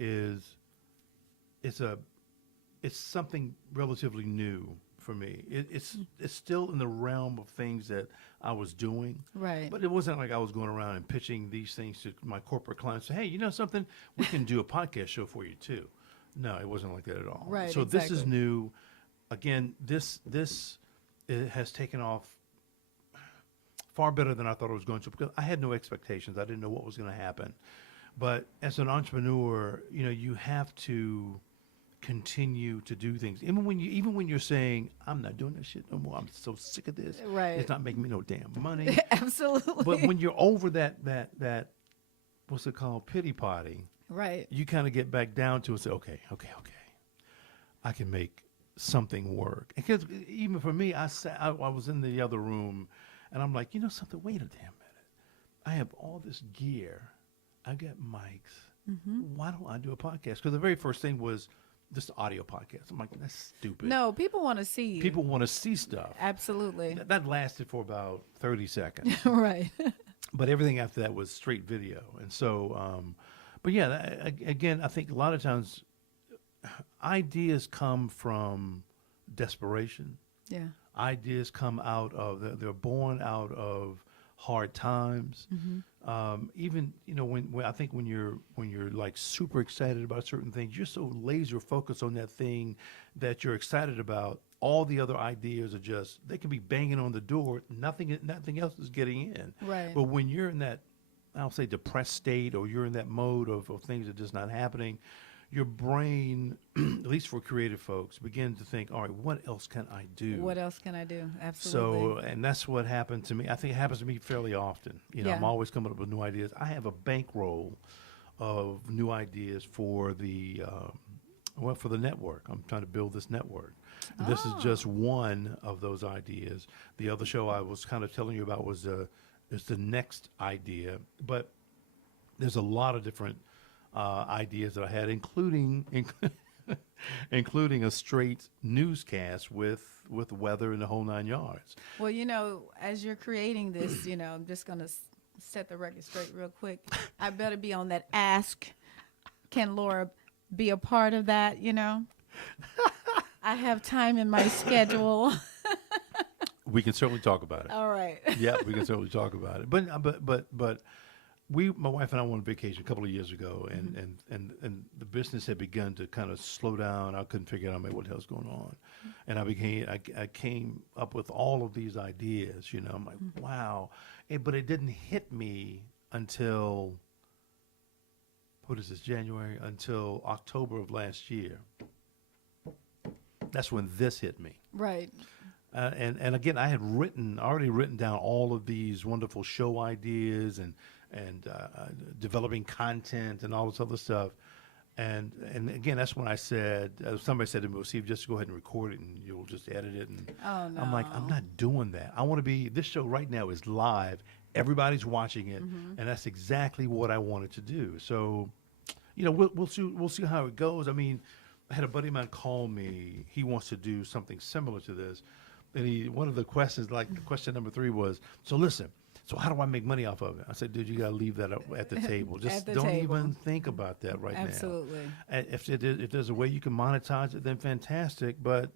it's something relatively new for me. It's still in the realm of things that I was doing. Right. But it wasn't like I was going around and pitching these things to my corporate clients. Say, hey, you know something? We can do a podcast show for you too. No, it wasn't like that at all. Right, So this is exactly. new. Again, this it has taken off far better than I thought it was going to, because I had no expectations. I didn't know what was going to happen. But as an entrepreneur, you have to continue to do things. Even when you're saying, I'm not doing this shit no more. I'm so sick of this. Right. It's not making me no damn money. Absolutely. But when you're over that what's it called, pity party, right. you kind of get back down to it and say, okay. I can make something work. Because even for me, I was in the other room and I'm like, you know something, wait a damn minute. I have all this gear. I got mics. Mm-hmm. Why don't I do a podcast? Because the very first thing was just audio podcast. I'm like, that's stupid. No, people want to see you. People want to see stuff. Absolutely. That lasted for about 30 seconds. right. But everything after that was straight video. And so, but yeah, again, I think a lot of times ideas come from desperation. Yeah. Ideas come out of, they're born out of hard times. Mm-hmm. Even, when I think when you're like super excited about certain things, you're so laser focused on that thing that you're excited about. All the other ideas are just, they can be banging on the door. Nothing else is getting in. Right. But when you're in that, I'll say depressed state, or you're in that mode of things that are just not happening, your brain, at least for creative folks, begin to think, all right, what else can I do? What else can I do? Absolutely. So, and that's what happened to me. I think it happens to me fairly often. Yeah. I'm always coming up with new ideas. I have a bankroll of new ideas for the network. I'm trying to build this network. This is just one of those ideas. The other show I was kind of telling you about is the next idea, but there's a lot of different ideas that I had, including a straight newscast with weather and the whole 9 yards. Well, as you're creating this, I'm just going to set the record straight real quick. I better be on that ask, can Laura be a part of that, I have time in my schedule. We can certainly talk about it. All right. Yeah, we can certainly talk about it. But my wife and I went on vacation a couple of years ago, and the business had begun to kind of slow down. I couldn't figure out what the hell's going on, and I came up with all of these ideas. I'm like, wow, but it didn't hit me until, what is this, January, until October of last year. That's when this hit me. Right. And again, I had already written down all of these wonderful show ideas and developing content and all this other stuff. And again, that's when I said, somebody said to me, well, Steve, just go ahead and record it and you'll just edit it. And Oh, no. I'm like, I'm not doing that. I want to be, this show right now is live. Everybody's watching it. And that's exactly what I wanted to do. So, we'll see how it goes. I mean, I had a buddy of mine call me. He wants to do something similar to this. And one of the questions, like question number 3 was, so listen, so how do I make money off of it? I said, dude, you got to leave that at the table. Just don't even think about that right now. Absolutely. And if there's a way you can monetize it, then fantastic. But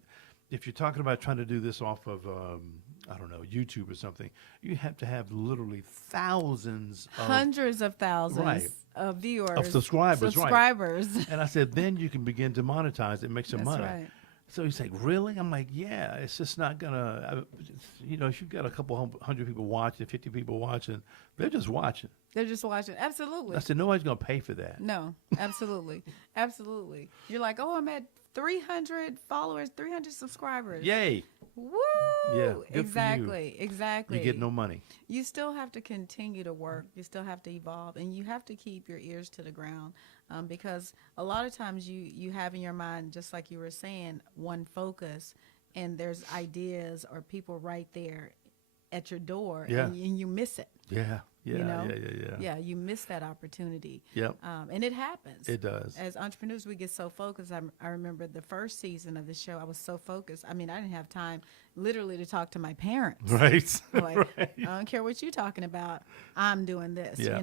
if you're talking about trying to do this off of, I don't know, YouTube or something, you have to have literally thousands Hundreds of thousands Right. of viewers. of subscribers. Subscribers. Right. And I said, then you can begin to monetize it, make some That's money. right. So he's like, really? I'm like, yeah, it's just not going to, if you've got a couple hundred people watching, 50 people watching, they're just watching. They're just watching. Absolutely. I said, nobody's going to pay for that. No, absolutely. Absolutely. You're like, oh, I'm at 300 followers, 300 subscribers. Yay. Woo! Yeah, good for you. Exactly. Exactly. You get no money. You still have to continue to work. You still have to evolve, and you have to keep your ears to the ground, because a lot of times you have in your mind, just like you were saying, one focus, and there's ideas or people right there at your door, Yeah. and you miss it. Yeah. Yeah. You know? Yeah. Yeah, you miss that opportunity. Yep. And it happens. It does. As entrepreneurs, we get so focused. I remember the first season of the show, I was so focused. I mean, I didn't have time literally to talk to my parents. Right. Like, Right. I don't care what you're talking about. I'm doing this, Yeah.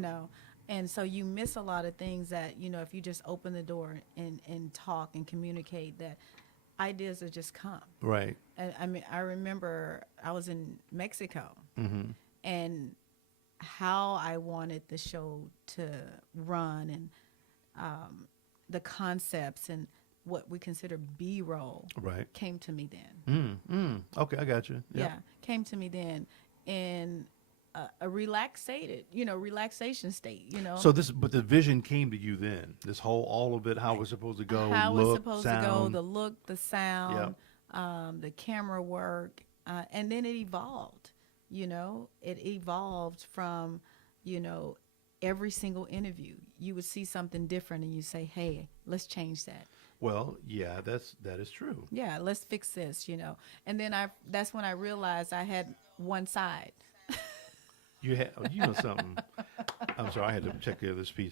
And so you miss a lot of things that, if you just open the door and talk and communicate, that ideas will just come. Right. And I mean, I remember I was in Mexico, and how I wanted the show to run, and the concepts and what we consider BRoll Right. came to me then. Okay, I got you. Yep. Yeah, came to me then in a relaxation state. So but the vision came to you then. This whole, all of it, how it was supposed to go, how look, it's supposed to go, sound. the look, the sound, the camera work, and then it evolved. It evolved from, every single interview. You would see something different, and you say, "Hey, let's change that." Well, yeah, that is true. Yeah, let's fix this. And then that's when I realized I had one side. You know something. I'm sorry, I had to check the other piece.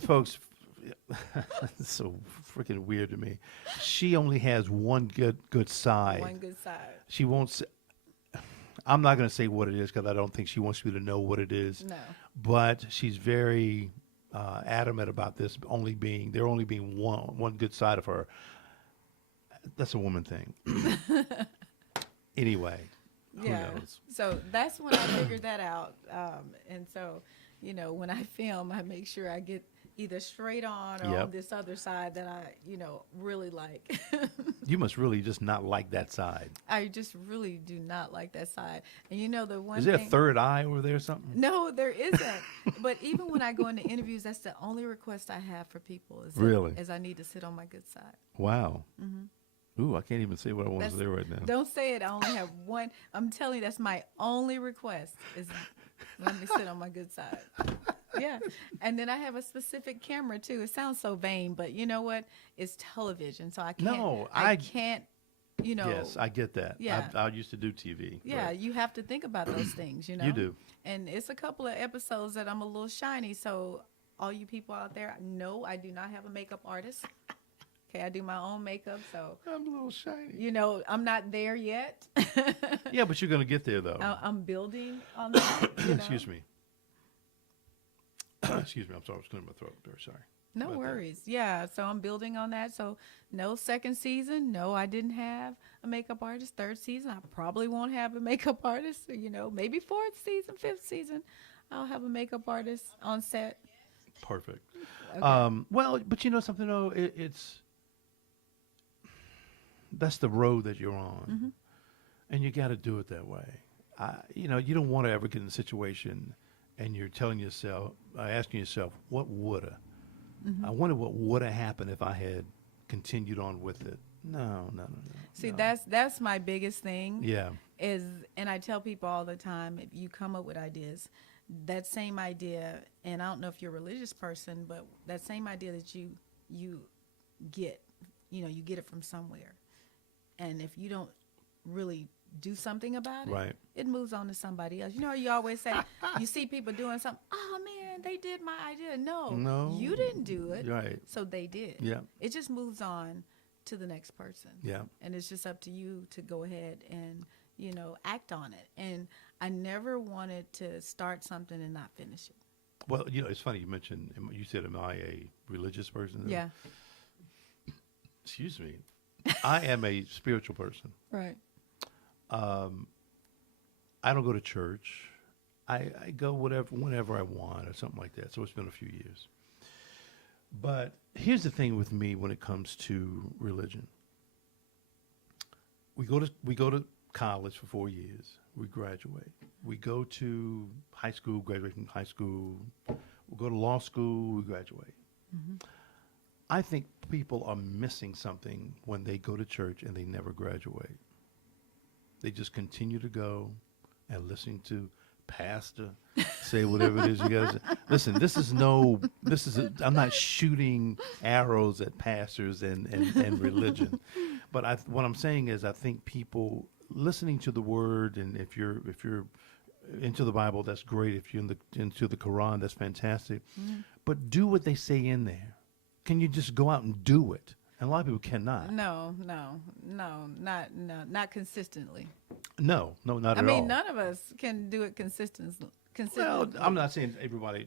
Folks, it's so freaking weird to me. She only has one good side. One good side. She won't say, I'm not going to say what it is because I don't think she wants you to know what it is. No. But she's very adamant about this only being one good side of her. That's a woman thing. Anyway. Who knows? So that's when I figured that out. And so, when I film, I make sure I get either straight on or on this other side that I, really like. You must really just not like that side. I just really do not like that side. And the one Is there thing, a third eye over there or something? No, there isn't. But even when I go into interviews, that's the only request I have for people is I need to sit on my good side. Wow. Mm-hmm. Ooh, I can't even say what I want to say right now. Don't say it. I only have one. I'm telling you, that's my only request is let me sit on my good side. Yeah. And then I have a specific camera too. It sounds so vain, but you know what? It's television. So I can't. No, I can't, Yes, I get that. Yeah. I used to do TV. Yeah, Right. you have to think about those things, You do. And it's a couple of episodes that I'm a little shiny. So all you people out there, no, I do not have a makeup artist. Okay, I do my own makeup, so I'm a little shiny. I'm not there yet. Yeah, but you're going to get there, though. I'm building on that. Excuse me. Excuse me. I'm sorry. I was clearing my throat. Very sorry. No worries. Yeah, so I'm building on that. So no second season. No, I didn't have a makeup artist. Third season, I probably won't have a makeup artist. Maybe fourth season, fifth season, I'll have a makeup artist on set. Perfect. Okay. Well, but you know something, though? That's the road that you're on, and you got to do it that way. You don't want to ever get in a situation and you're telling yourself, asking yourself, what woulda? I wonder what woulda happened if I had continued on with it. No. See, no. that's my biggest thing. Yeah. And I tell people all the time, if you come up with ideas, that same idea, and I don't know if you're a religious person, but that same idea that you get, you get it from somewhere. And if you don't really do something about it, Right. it moves on to somebody else. You always say, you see people doing something, oh man, they did my idea. No, you didn't do it. Right. So they did. Yeah. It just moves on to the next person. Yeah. And it's just up to you to go ahead and, act on it. And I never wanted to start something and not finish it. Well, it's funny you said, am I a religious person? Yeah. Excuse me. I am a spiritual person. Right. I don't go to church. I go whenever I want or something like that. So it's been a few years. But here's the thing with me when it comes to religion. We go to college for 4 years. We graduate. We go to high school, graduate from high school. We go to law school, we graduate. Mm-hmm. I think people are missing something when they go to church and they never graduate. They just continue to go and listen to pastor say whatever it is you guys. Listen, I'm not shooting arrows at pastors and religion, but what I'm saying is I think people listening to the word, and if you're into the Bible, that's great. If you're into the Quran, that's fantastic. Mm-hmm. But do what they say in there. Can you just go out and do it? And a lot of people cannot. No, not consistently. No, not at all. I mean, none of us can do it consistently. Well, I'm not saying everybody.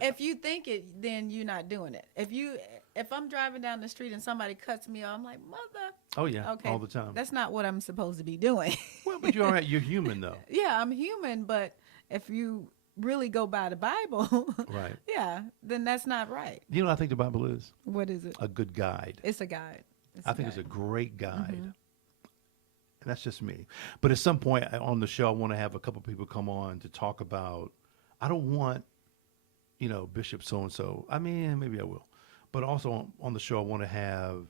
If you think it, then you're not doing it. If you if I'm driving down the street and somebody cuts me off, I'm like, mother. Oh yeah, Okay, all the time. that's not what I'm supposed to be doing. Well, but you're all right. You're human though. Yeah, I'm human, but if you really go by the Bible, Right. yeah, then that's not right. You know what I think the Bible is? What is it? A good guide. It's a guide. I think it's a great guide. Mm-hmm. And that's just me. But at some point on the show, I want to have a couple people come on to talk about, I don't want, Bishop so-and-so. I mean, maybe I will. But also on the show, I want to have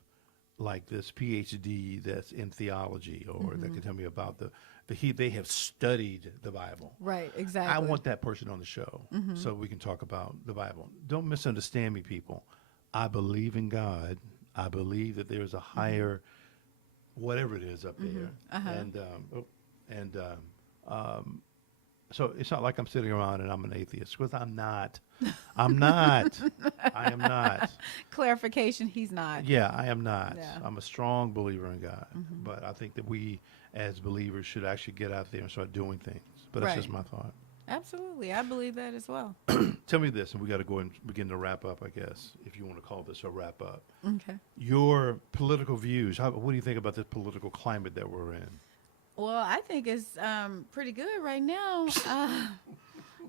like this PhD that's in theology or that can tell me about they have studied the Bible. Right, exactly. I want that person on the show so we can talk about the Bible. Don't misunderstand me, people. I believe in God. I believe that there's a higher, whatever it is up there. So it's not like I'm sitting around and I'm an atheist, because I'm not. I'm not. I am not. Clarification, he's not. Yeah, I am not. Yeah. I'm a strong believer in God. But I think that we as believers should actually get out there and start doing things. But that's just my thought. Absolutely. I believe that as well. Tell me this, and we got to go and begin to wrap up, I guess, if you want to call this a wrap up. Okay. Your political views, what do you think about this political climate that we're in? Well, I think it's pretty good right now. I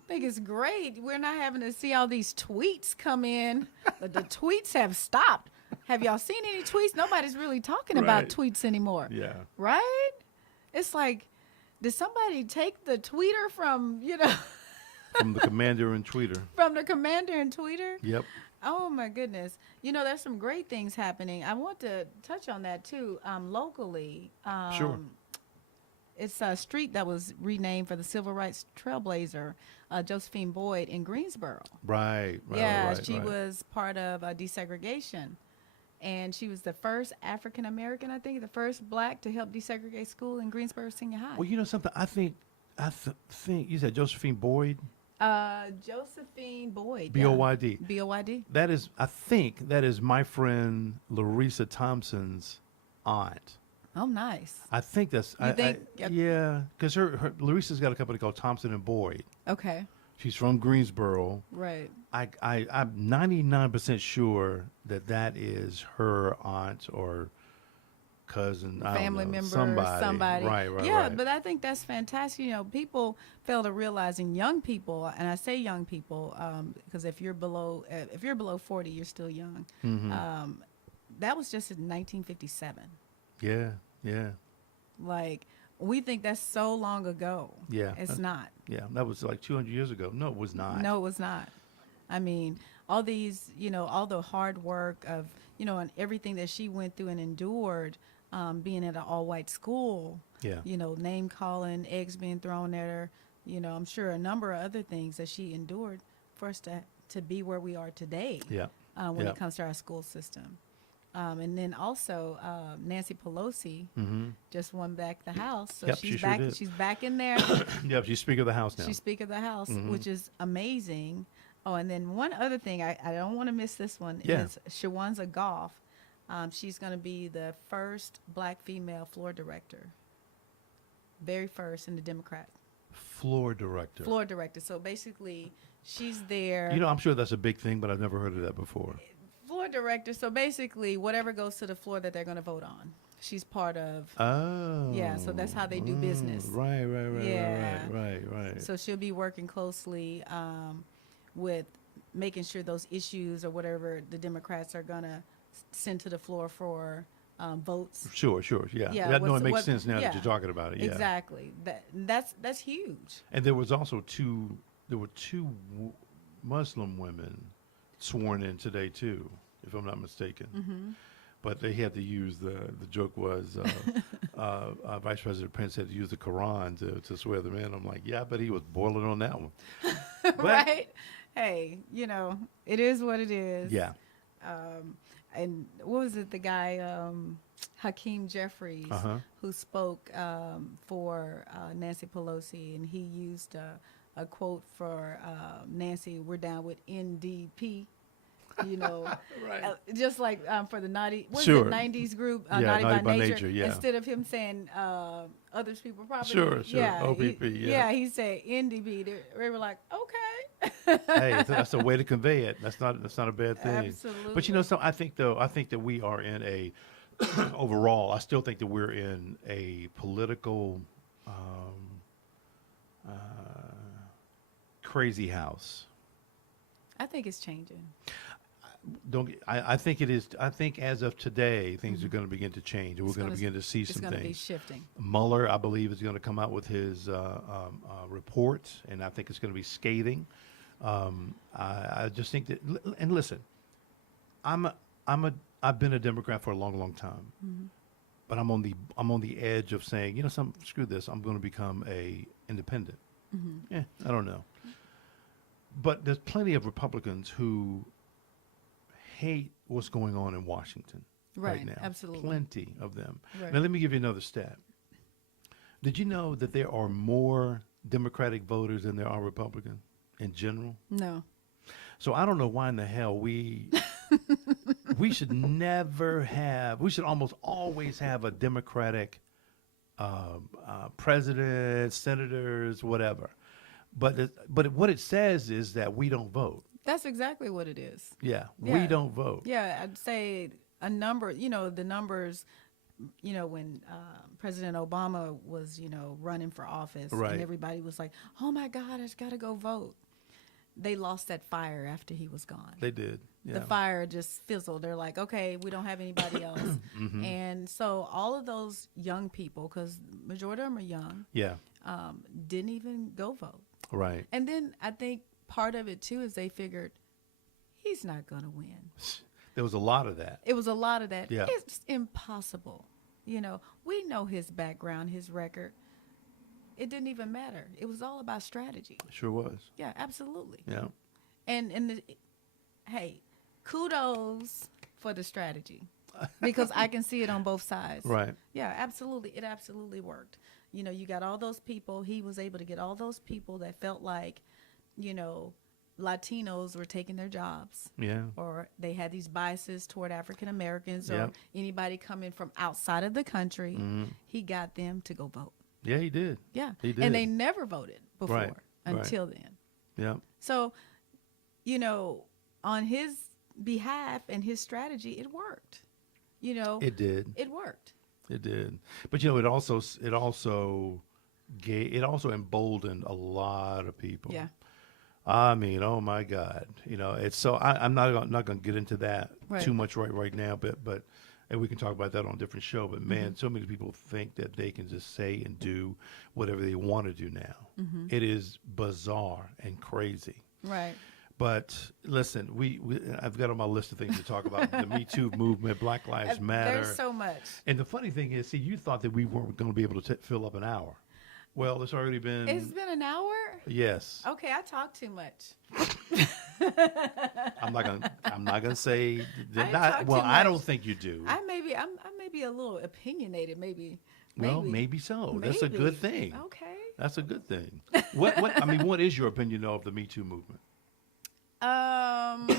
think it's great. We're not having to see all these tweets come in. But the tweets have stopped. Have y'all seen any tweets? Nobody's really talking about tweets anymore. Yeah. Right? It's like, did somebody take the tweeter from, From the commander and tweeter. from the commander and tweeter? Yep. Oh, my goodness. There's some great things happening. I want to touch on that, too, locally. Sure. It's a street that was renamed for the civil rights trailblazer, Josephine Boyd in Greensboro. Right. Yeah, she was part of desegregation. And she was the first African-American, I think, the first black to help desegregate school in Greensboro Senior High. Well, you know something? I think you said Josephine Boyd? Josephine Boyd. B-O-Y-D. Yeah. B-O-Y-D? I think that is my friend Larissa Thompson's aunt. Oh, nice. I think that's, You think? yeah, because her Larissa's got a company called Thompson and Boyd. Okay. She's from Greensboro. Right. I'm 99% sure that is her aunt or cousin, Family member, somebody. Right. Yeah, but I think that's fantastic. People fail to realize, and young people, and I say young people because if you're below 40, you're still young. That was just in 1957. Yeah. Like, we think that's so long ago. Yeah. It's not. Yeah, that was like 200 years ago. No, it was not. No, it was not. I mean, all these, all the hard work of, and everything that she went through and endured, being at an all-white school. Yeah. Name calling, eggs being thrown at her. I'm sure a number of other things that she endured for us to be where we are today. Yeah. When it comes to our school system. And then also Nancy Pelosi just won back the House, so Yep, she's she sure back. did. She's back in there. Yep, she's Speaker of the House now. She's Speaker of the House, which is amazing. Oh, and then one other thing, I don't want to miss this one. Yeah. Is Shawanza Goff. She's going to be the first black female floor director. Very first in the Democrat. Floor director. Floor director. So basically, she's there. I'm sure that's a big thing, but I've never heard of that before. Floor director. So basically, whatever goes to the floor that they're going to vote on, she's part of. Oh. Yeah. So that's how they do business. Right. Yeah. Right. So she'll be working closely with making sure those issues or whatever the Democrats are going to send to the floor for votes. Sure. Yeah. Yeah, It makes sense now that yeah. you're talking about it. Yeah. Exactly. That's huge. And there was also two Muslim women sworn in today too, if I'm not mistaken. But they had to use the joke was Vice President Pence had to use the Quran to swear them in. I'm like, yeah, but he was boiling on that one. But, right? Hey, it is what it is. Yeah. And what was it? The guy, Hakeem Jeffries, who spoke for Nancy Pelosi, and he used a quote for Nancy, "We're down with NDP." Right. Just like for the naughty, what's Sure. the 90s group, Yeah, Naughty by Nature, yeah. instead of him saying others people property. Sure. Yeah, OPP, yeah. He said NDP. They were like, okay. Hey, that's a way to convey it. That's not a bad thing. Absolutely. But so I think that we are in a overall. I still think that we're in a political uh, crazy house. I think it's changing. I think it is. I think as of today, things are going to begin to change, and we're It's going to gonna, begin to see it's some going to be things. shifting. Mueller, I believe, is going to come out with his report, and I think it's going to be scathing. I just think that, and listen, I'm a, I'm a, I've been a Democrat for a long, long time, but I'm on the edge of saying, screw this, I'm going to become a independent. I don't know, but there's plenty of Republicans who hate what's going on in Washington right now. Absolutely. Plenty of them. Right. Now, let me give you another stat. Did you know that there are more Democratic voters than there are Republican in general? No. So I don't know why in the hell we should we should almost always have a Democratic president, senators, whatever. But what it says is that we don't vote. That's exactly what it is. Yeah, Yeah. we don't vote. Yeah, I'd say a number, the numbers, when President Obama was, running for office, Right. and everybody was like, oh my God, I just got to go vote. They lost that fire after he was gone. They did. Yeah. The fire just fizzled. They're like, okay, we don't have anybody else. And so all of those young people, because majority of them are young, Yeah. didn't even go vote. Right. And then I think part of it too is they figured he's not going to win. There was a lot of that. It was a lot of that. Yeah. It's impossible. We know his background, his record. It didn't even matter. It was all about strategy. Sure was. Yeah, absolutely. Yeah. And hey, kudos for the strategy because I can see it on both sides. Right. Yeah, absolutely. It absolutely worked. You got all those people. He was able to get all those people that felt like, Latinos were taking their jobs. Yeah. Or they had these biases toward African Americans or Yep. anybody coming from outside of the country. He got them to go vote. Yeah, he did. Yeah. He did. And they never voted before Right. until then. Yeah. So, on his behalf and his strategy, it worked. It did. It worked. It did. But it also emboldened a lot of people. Yeah. I mean, oh my God, it's so I'm not going to get into that Right. too much right now, but and we can talk about that on a different show. But man, so many people think that they can just say and do whatever they want to do now. It is bizarre and crazy. Right. But listen, I've got on my list of things to talk about: the Me Too movement, Black Lives Matter. There's so much. And the funny thing is, see, you thought that we weren't going to be able to fill up an hour. Well, it's already been. It's been an hour? Yes. Okay, I talk too much. I'm not gonna say I that. talk Well, too I much. don't think you do. I may be a little opinionated, maybe. Well, maybe so. That's a good thing. Okay. That's a good thing. What is your opinion of the Me Too movement? I'm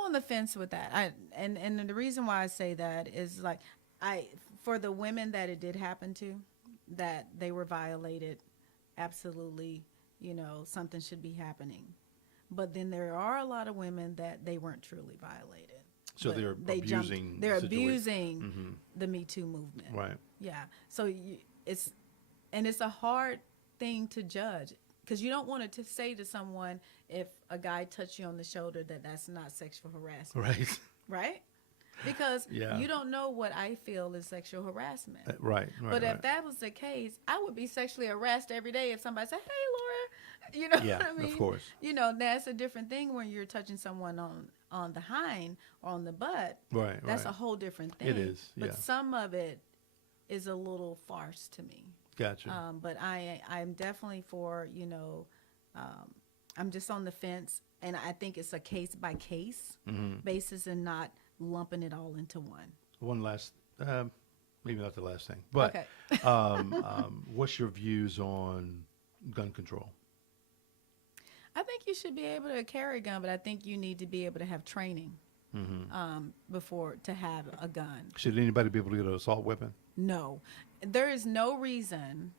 on the fence with that. And the reason why I say that is like for the women that it did happen to, that they were violated, absolutely, something should be happening. But then there are a lot of women that they weren't truly violated. So But they're abusing. They're situation. abusing the Me Too movement. Right. Yeah. So it's a hard thing to judge because you don't want to say to someone if a guy touched you on the shoulder that that's not sexual harassment. Right. Right? Because Yeah. you don't know what I feel is sexual harassment. Right. But if that was the case, I would be sexually harassed every day if somebody said, "Hey, Laura," you know Yeah, what I mean? of course. That's a different thing when you're touching someone on the hind or on the butt. Right. That's right. a whole different thing. It is, But yeah. some of it is a little farce to me. Gotcha. But I'm definitely for, I'm just on the fence, and I think it's a case by case basis and not lumping it all into one. One last, maybe not the last thing, but Okay. what's your views on gun control? I think you should be able to carry a gun, but I think you need to be able to have training before to have a gun. Should anybody be able to get an assault weapon? No, there is no reason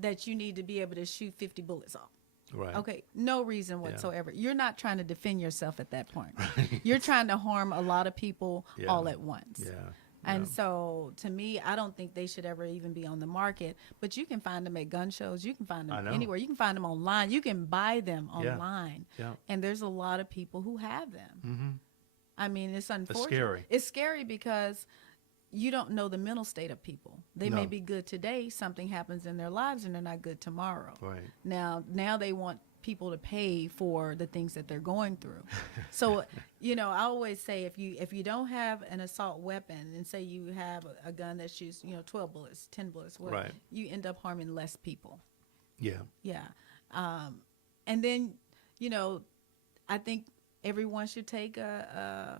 that you need to be able to shoot 50 bullets off. Right. Okay, no reason whatsoever. You're not trying to defend yourself at that point. You're trying to harm a lot of people all at once. Yeah. And so, to me, I don't think they should ever even be on the market. But you can find them at gun shows. You can find them anywhere. You can find them online. You can buy them online. Yeah. And there's a lot of people who have them. Mm-hmm. I mean, it's unfortunate. It's scary. It's scary because you don't know the mental state of people. They may be good today. Something happens in their lives, and they're not good tomorrow. Right. Now they want people to pay for the things that they're going through. So, I always say if you don't have an assault weapon, and say you have a gun that shoots 12 bullets, 10 bullets, Right. you end up harming less people. Yeah. Yeah. And then I think everyone should take a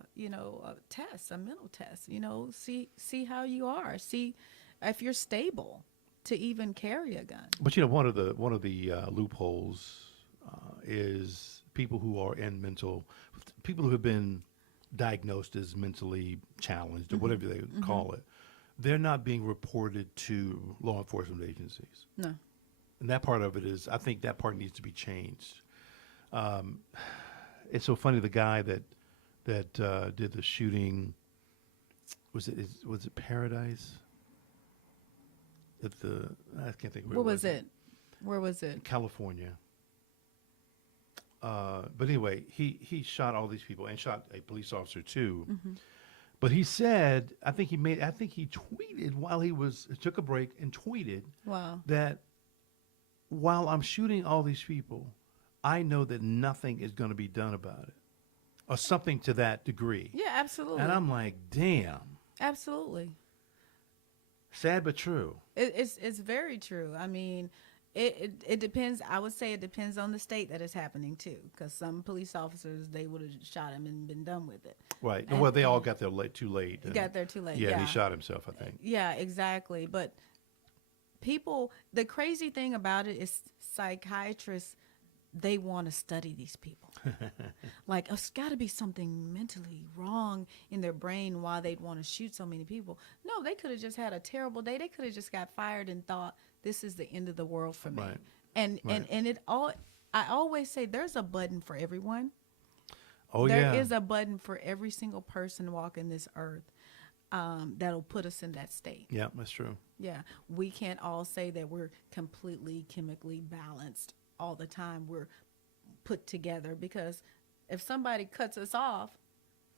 test, a mental test. See how you are. See if you're stable to even carry a gun. But one of the loopholes is people who are people who have been diagnosed as mentally challenged or whatever they call it. They're not being reported to law enforcement agencies. No. And that part of it is, I think that part needs to be changed. It's so funny. The guy that did the shooting, was it Paradise? I can't think. Where was it? Where was it? California. But anyway, he shot all these people and shot a police officer too. Mm-hmm. But he said, I think he tweeted while he took a break and tweeted that while I'm shooting all these people, I know that nothing is going to be done about it, or something to that degree. Yeah, absolutely. And I'm like, damn. Absolutely. Sad but true. It's very true. I mean, it depends. I would say it depends on the state that it's happening too, because some police officers, they would have shot him and been done with it. Right. Well, they all got there too late. Got there too late. Yeah, he shot himself, I think. Yeah, exactly. But the crazy thing about it is psychiatrists, they want to study these people. Like, it's got to be something mentally wrong in their brain why they'd want to shoot so many people. No, they could have just had a terrible day. They could have just got fired and thought, this is the end of the world for me. Right. And I always say there's a button for everyone. Oh, There is a button for every single person walking this earth that'll put us in that state. Yeah, that's true. Yeah. We can't all say that we're completely chemically balanced all the time. We're put together, because if somebody cuts us off,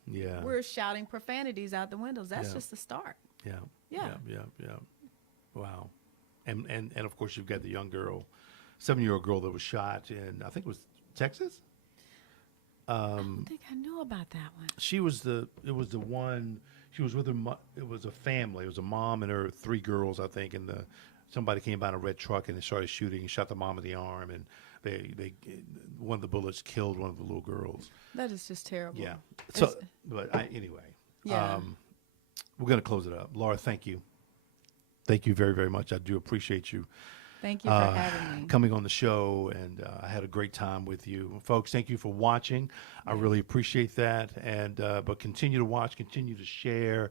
we're shouting profanities out the windows. That's just the start. Yeah. Yeah. Wow. And of course you've got the young girl, 7-year-old girl that was shot in, I think it was Texas. I don't think I knew about that one. She was the one. She was with her. It was a family. It was a mom and her 3 girls, I think. And somebody came by in a red truck and they started shooting and shot the mom in the arm. And they one of the bullets killed one of the little girls. That is just terrible. Yeah. So, anyway. Yeah. We're going to close it up. Laura, thank you. Thank you very, very much. I do appreciate you. Thank you for having me. Coming on the show, and I had a great time with you. Folks, thank you for watching. I really appreciate that. And but continue to watch, continue to share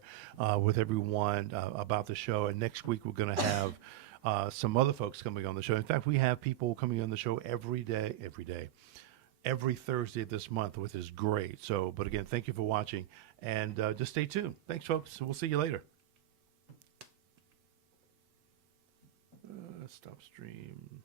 with everyone about the show. And next week we're going to have some other folks coming on the show. In fact, we have people coming on the show every Thursday this month, which is great. So, but again, thank you for watching, and just stay tuned. Thanks, folks. We'll see you later. Stop stream.